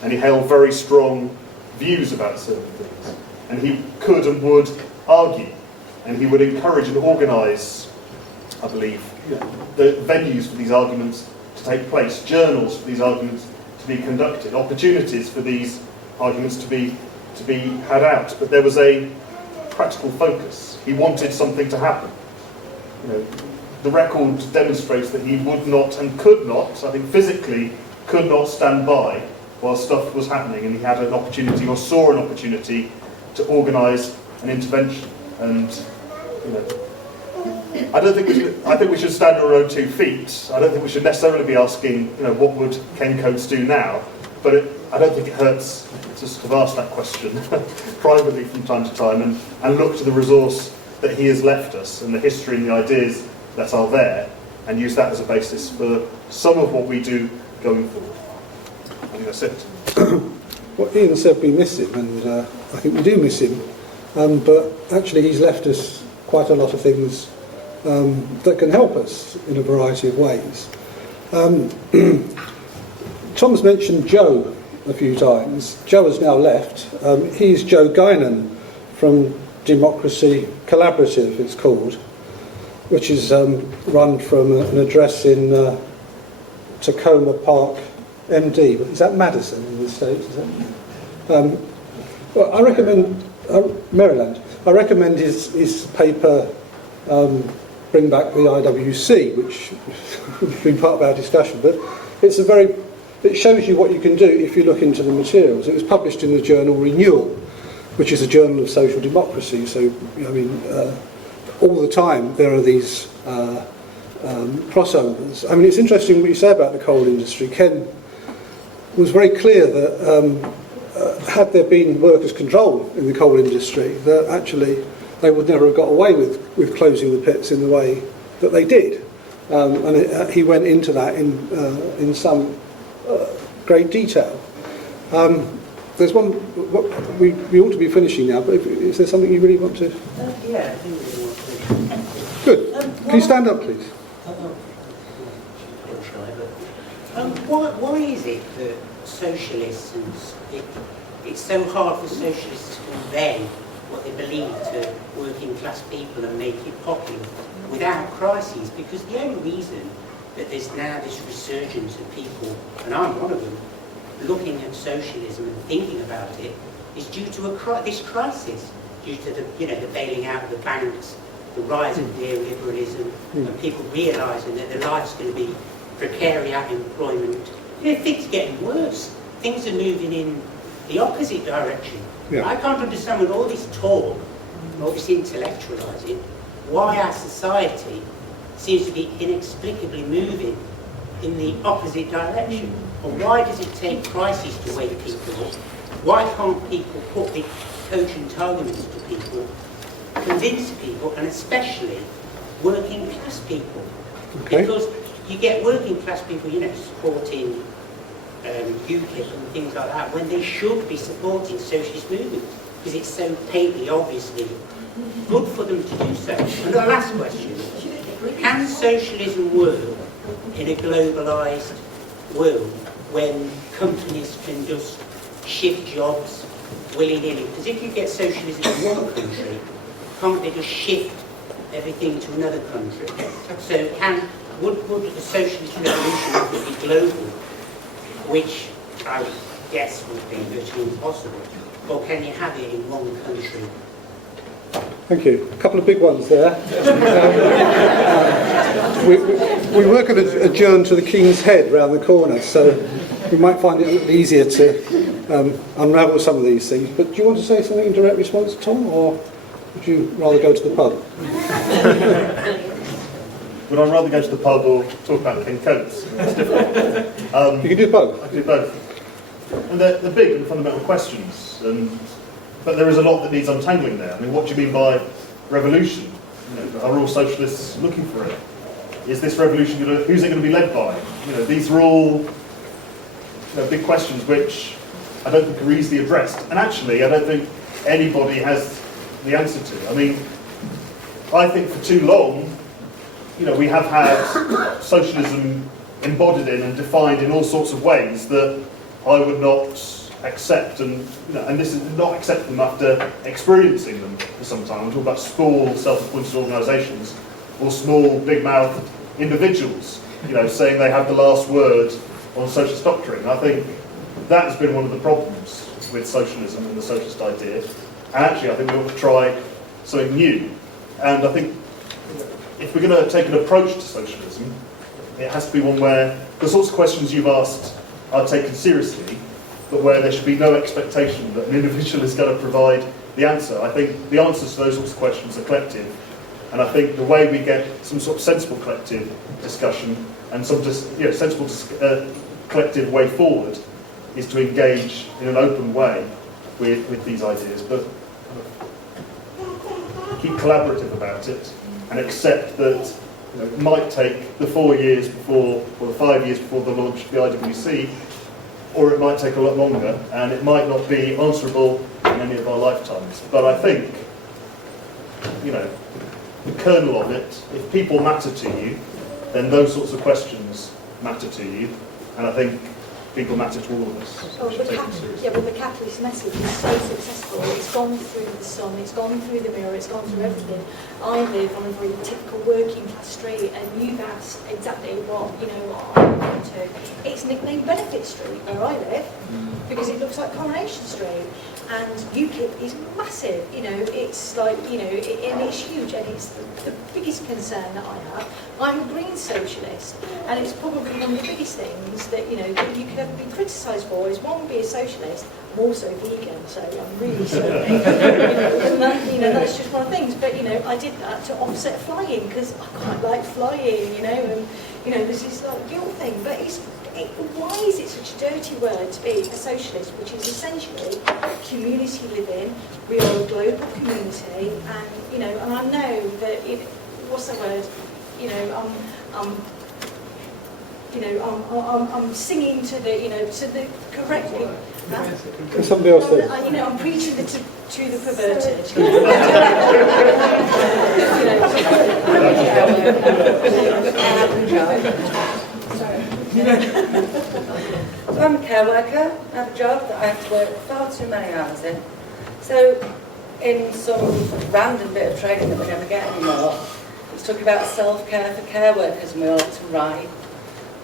and he held very strong views about certain things. And he could and would argue, and he would encourage and organise, I believe, the venues for these arguments to take place, journals for these arguments to be conducted, opportunities for these arguments to be had out. But there was a practical focus. He wanted something to happen. The record demonstrates that he would not and could not, I think physically, could not stand by while stuff was happening, and he had an opportunity, or saw an opportunity, to organise an intervention. And I think we should stand on our own 2 feet. I don't think we should necessarily be asking, what would Ken Coates do now? But I don't think it hurts to sort of ask that question privately from time to time, and look to the resource that he has left us, and the history and the ideas that are there, and use that as a basis for some of what we do going forward. I think that's it. What Ian said, we miss him, and I think we do miss him. But actually he's left us quite a lot of things that can help us in a variety of ways. Tom's mentioned Joe a few times. Joe has now left. He's Joe Guinan from Democracy Collaborative, it's called, which is run from an address in Tacoma Park, MD. Is that Madison in the States? Is that? Well, I recommend Maryland. I recommend his paper, Bring Back the IWC, which has been part of our discussion. But it shows you what you can do if you look into the materials. It was published in the journal Renewal, which is a journal of social democracy. So, all the time there are these crossovers. I mean, it's interesting what you say about the coal industry. Ken was very clear that had there been workers' control in the coal industry, that actually they would never have got away with closing the pits in the way that they did. And he went into that in some great detail. There's one. We ought to be finishing now, but is there something you really want to? Yeah, I think we want to. Good. Can you stand up, please? Why is it that socialists, it's so hard for socialists to convey what they believe to working class people and make it popular without crises? Because the only reason that there's now this resurgence of people, and I'm one of them, looking at socialism and thinking about it, is due to this crisis, due to the bailing out of the banks, the rise of neoliberalism, and people realising that their life's going to be precariat employment. Things are getting worse. Things are moving in the opposite direction. Yeah. I can't understand with all this talk, all this intellectualising, why our society seems to be inexplicably moving in the opposite direction. Or why does it take crises to wake people up? Why can't people put the cogent arguments to people, convince people, and especially working class people? Okay. Because you get working class people, supporting UKIP and things like that, when they should be supporting socialist movements, because it's so patently, obviously good for them to do so. And the last question, can socialism work in a globalised world when companies can just shift jobs willy-nilly? Because if you get socialism in one country, can't they just shift everything to another country? So would a socialist revolution be global, which I would guess would be virtually impossible? Or can you have it in one country? Thank you. A couple of big ones there. We work at a adjourn to the King's Head round the corner, so we might find it a little easier to unravel some of these things. But do you want to say something in direct response, Tom, or would you rather go to the pub? Would I rather go to the pub or talk about Ken Coates? It's difficult. You can do both. I can do both. And they're big and fundamental questions, but there is a lot that needs untangling there. I mean, what do you mean by revolution? Are all socialists looking for it? Is this revolution who's it going to be led by? These are all big questions which I don't think are easily addressed. And actually, I don't think anybody has the answer to. I mean, I think for too long, we have had socialism embodied in and defined in all sorts of ways that I would not accept, and and this is not accept them after experiencing them for some time. I'm talking about small self-appointed organisations or small big-mouthed individuals, saying they have the last word on socialist doctrine. I think that has been one of the problems with socialism and the socialist idea. And actually, I think we ought to try something new. And I think if we're going to take an approach to socialism, it has to be one where the sorts of questions you've asked are taken seriously, but where there should be no expectation that an individual is going to provide the answer. I think the answers to those sorts of questions are collective. And I think the way we get some sort of sensible collective discussion and some sensible collective way forward is to engage in an open way with these ideas, but keep collaborative about it and accept that it might take the 4 years before, or the 5 years before the launch of the IWC, or it might take a lot longer, and it might not be answerable in any of our lifetimes. But I think, the kernel of it, if people matter to you, then those sorts of questions matter to you, and I think people matter to all of us. Well, the capitalist message is so successful. It's gone through the sun, it's gone through the mirror, it's gone through everything. I live on a very typical working class street, and you've asked exactly what I'm going to. It's nicknamed Benefit Street where I live because it looks like Coronation Street. And UKIP is massive, it's like, and it's huge, and it's the biggest concern that I have. I'm a green socialist, and it's probably one of the biggest things that, that you could ever be criticised for is, one, be a socialist. I'm also vegan, so I'm really sorry. And that, that's just one of the things. But, I did that to offset flying, because I quite like flying, and, there's this like guilt thing. But why is it such a dirty word to be a socialist, which is essentially community living? We are a global community, and and I know that what's the word? I'm singing to the correct. Can somebody else say? I'm preaching to the perverted. So I'm a care worker. I have a job that I have to work far too many hours in. So in some random bit of training that we never get anymore, it's talking about self-care for care workers, and we all have to write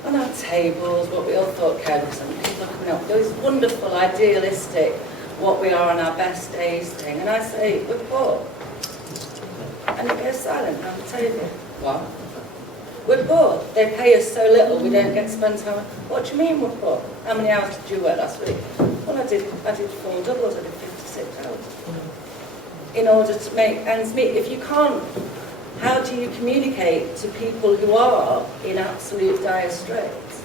on our tables what we all thought care workers, and people are coming up with those wonderful, idealistic, what we are on our best days thing. And I say, we're poor. And it goes silent around the table. What? We're poor. They pay us so little, we don't get to spend time. What do you mean we're poor? How many hours did you work last week? Well, I did 4 doubles, I did 56 hours. In order to make ends meet. If you can't, how do you communicate to people who are in absolute dire straits?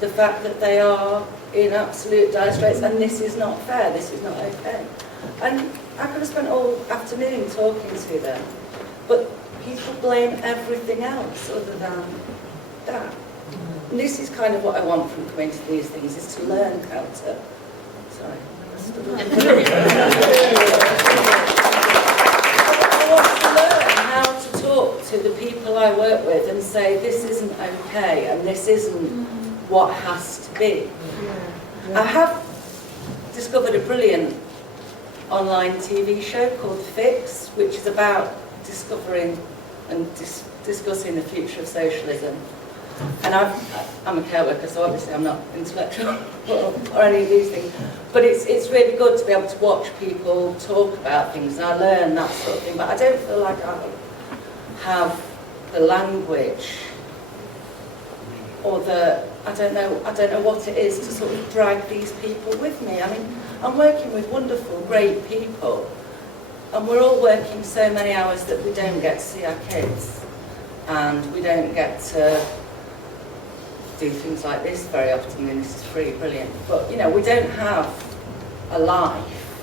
The fact that they are in absolute dire straits, and this is not fair, this is not okay. And I could have spent all afternoon talking to them, but people blame everything else other than that. And this is kind of what I want from coming to these things, is to learn how to... Sorry. I want to learn how to talk to the people I work with and say, this isn't okay, and this isn't what has to be. I have discovered a brilliant online TV show called Fix, which is about discovering and discussing the future of socialism. And I'm a care worker, so obviously I'm not intellectual or any of these things. But it's really good to be able to watch people talk about things, and I learn that sort of thing. But I don't feel like I have the language or I don't know what it is to sort of drag these people with me. I mean, I'm working with wonderful, great people, and we're all working so many hours that we don't get to see our kids, and we don't get to do things like this very often, and this is free, brilliant. But, we don't have a life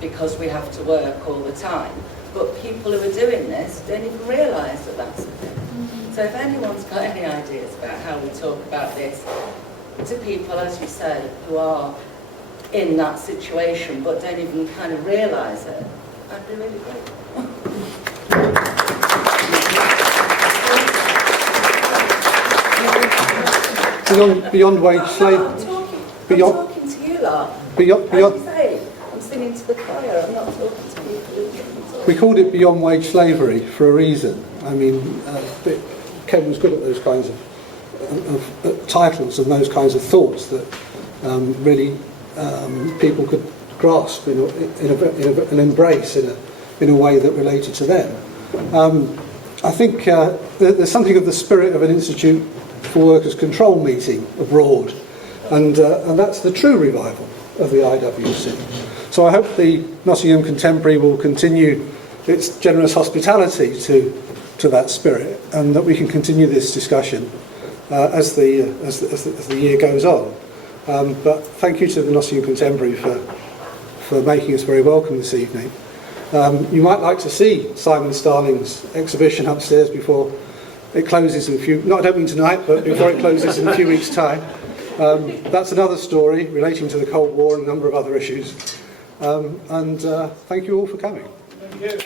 because we have to work all the time. But people who are doing this don't even realise that that's a thing. So if anyone's got any ideas about how we talk about this to people, as you say, who are in that situation but don't even kind of realise it, I'd be really grateful. Beyond wage slavery. I'm talking to you. you lot. Beyond, As you say, I'm singing to the choir, I'm not talking to people. we called it beyond wage slavery for a reason. I mean, Ken was good at those kinds of titles and those kinds of thoughts that really people could grasp and embrace in a way that related to them. I think there's something of the spirit of an Institute for Workers' Control meeting abroad, and that's the true revival of the IWC. So I hope the Nottingham Contemporary will continue its generous hospitality to that spirit, and that we can continue this discussion as the year goes on. But thank you to the Nottingham Contemporary for making us very welcome this evening. You might like to see Simon Starling's exhibition upstairs before it closes in a few... I don't mean tonight, but before it closes in a few weeks' time. That's another story relating to the Cold War and a number of other issues. Thank you all for coming. Thank you.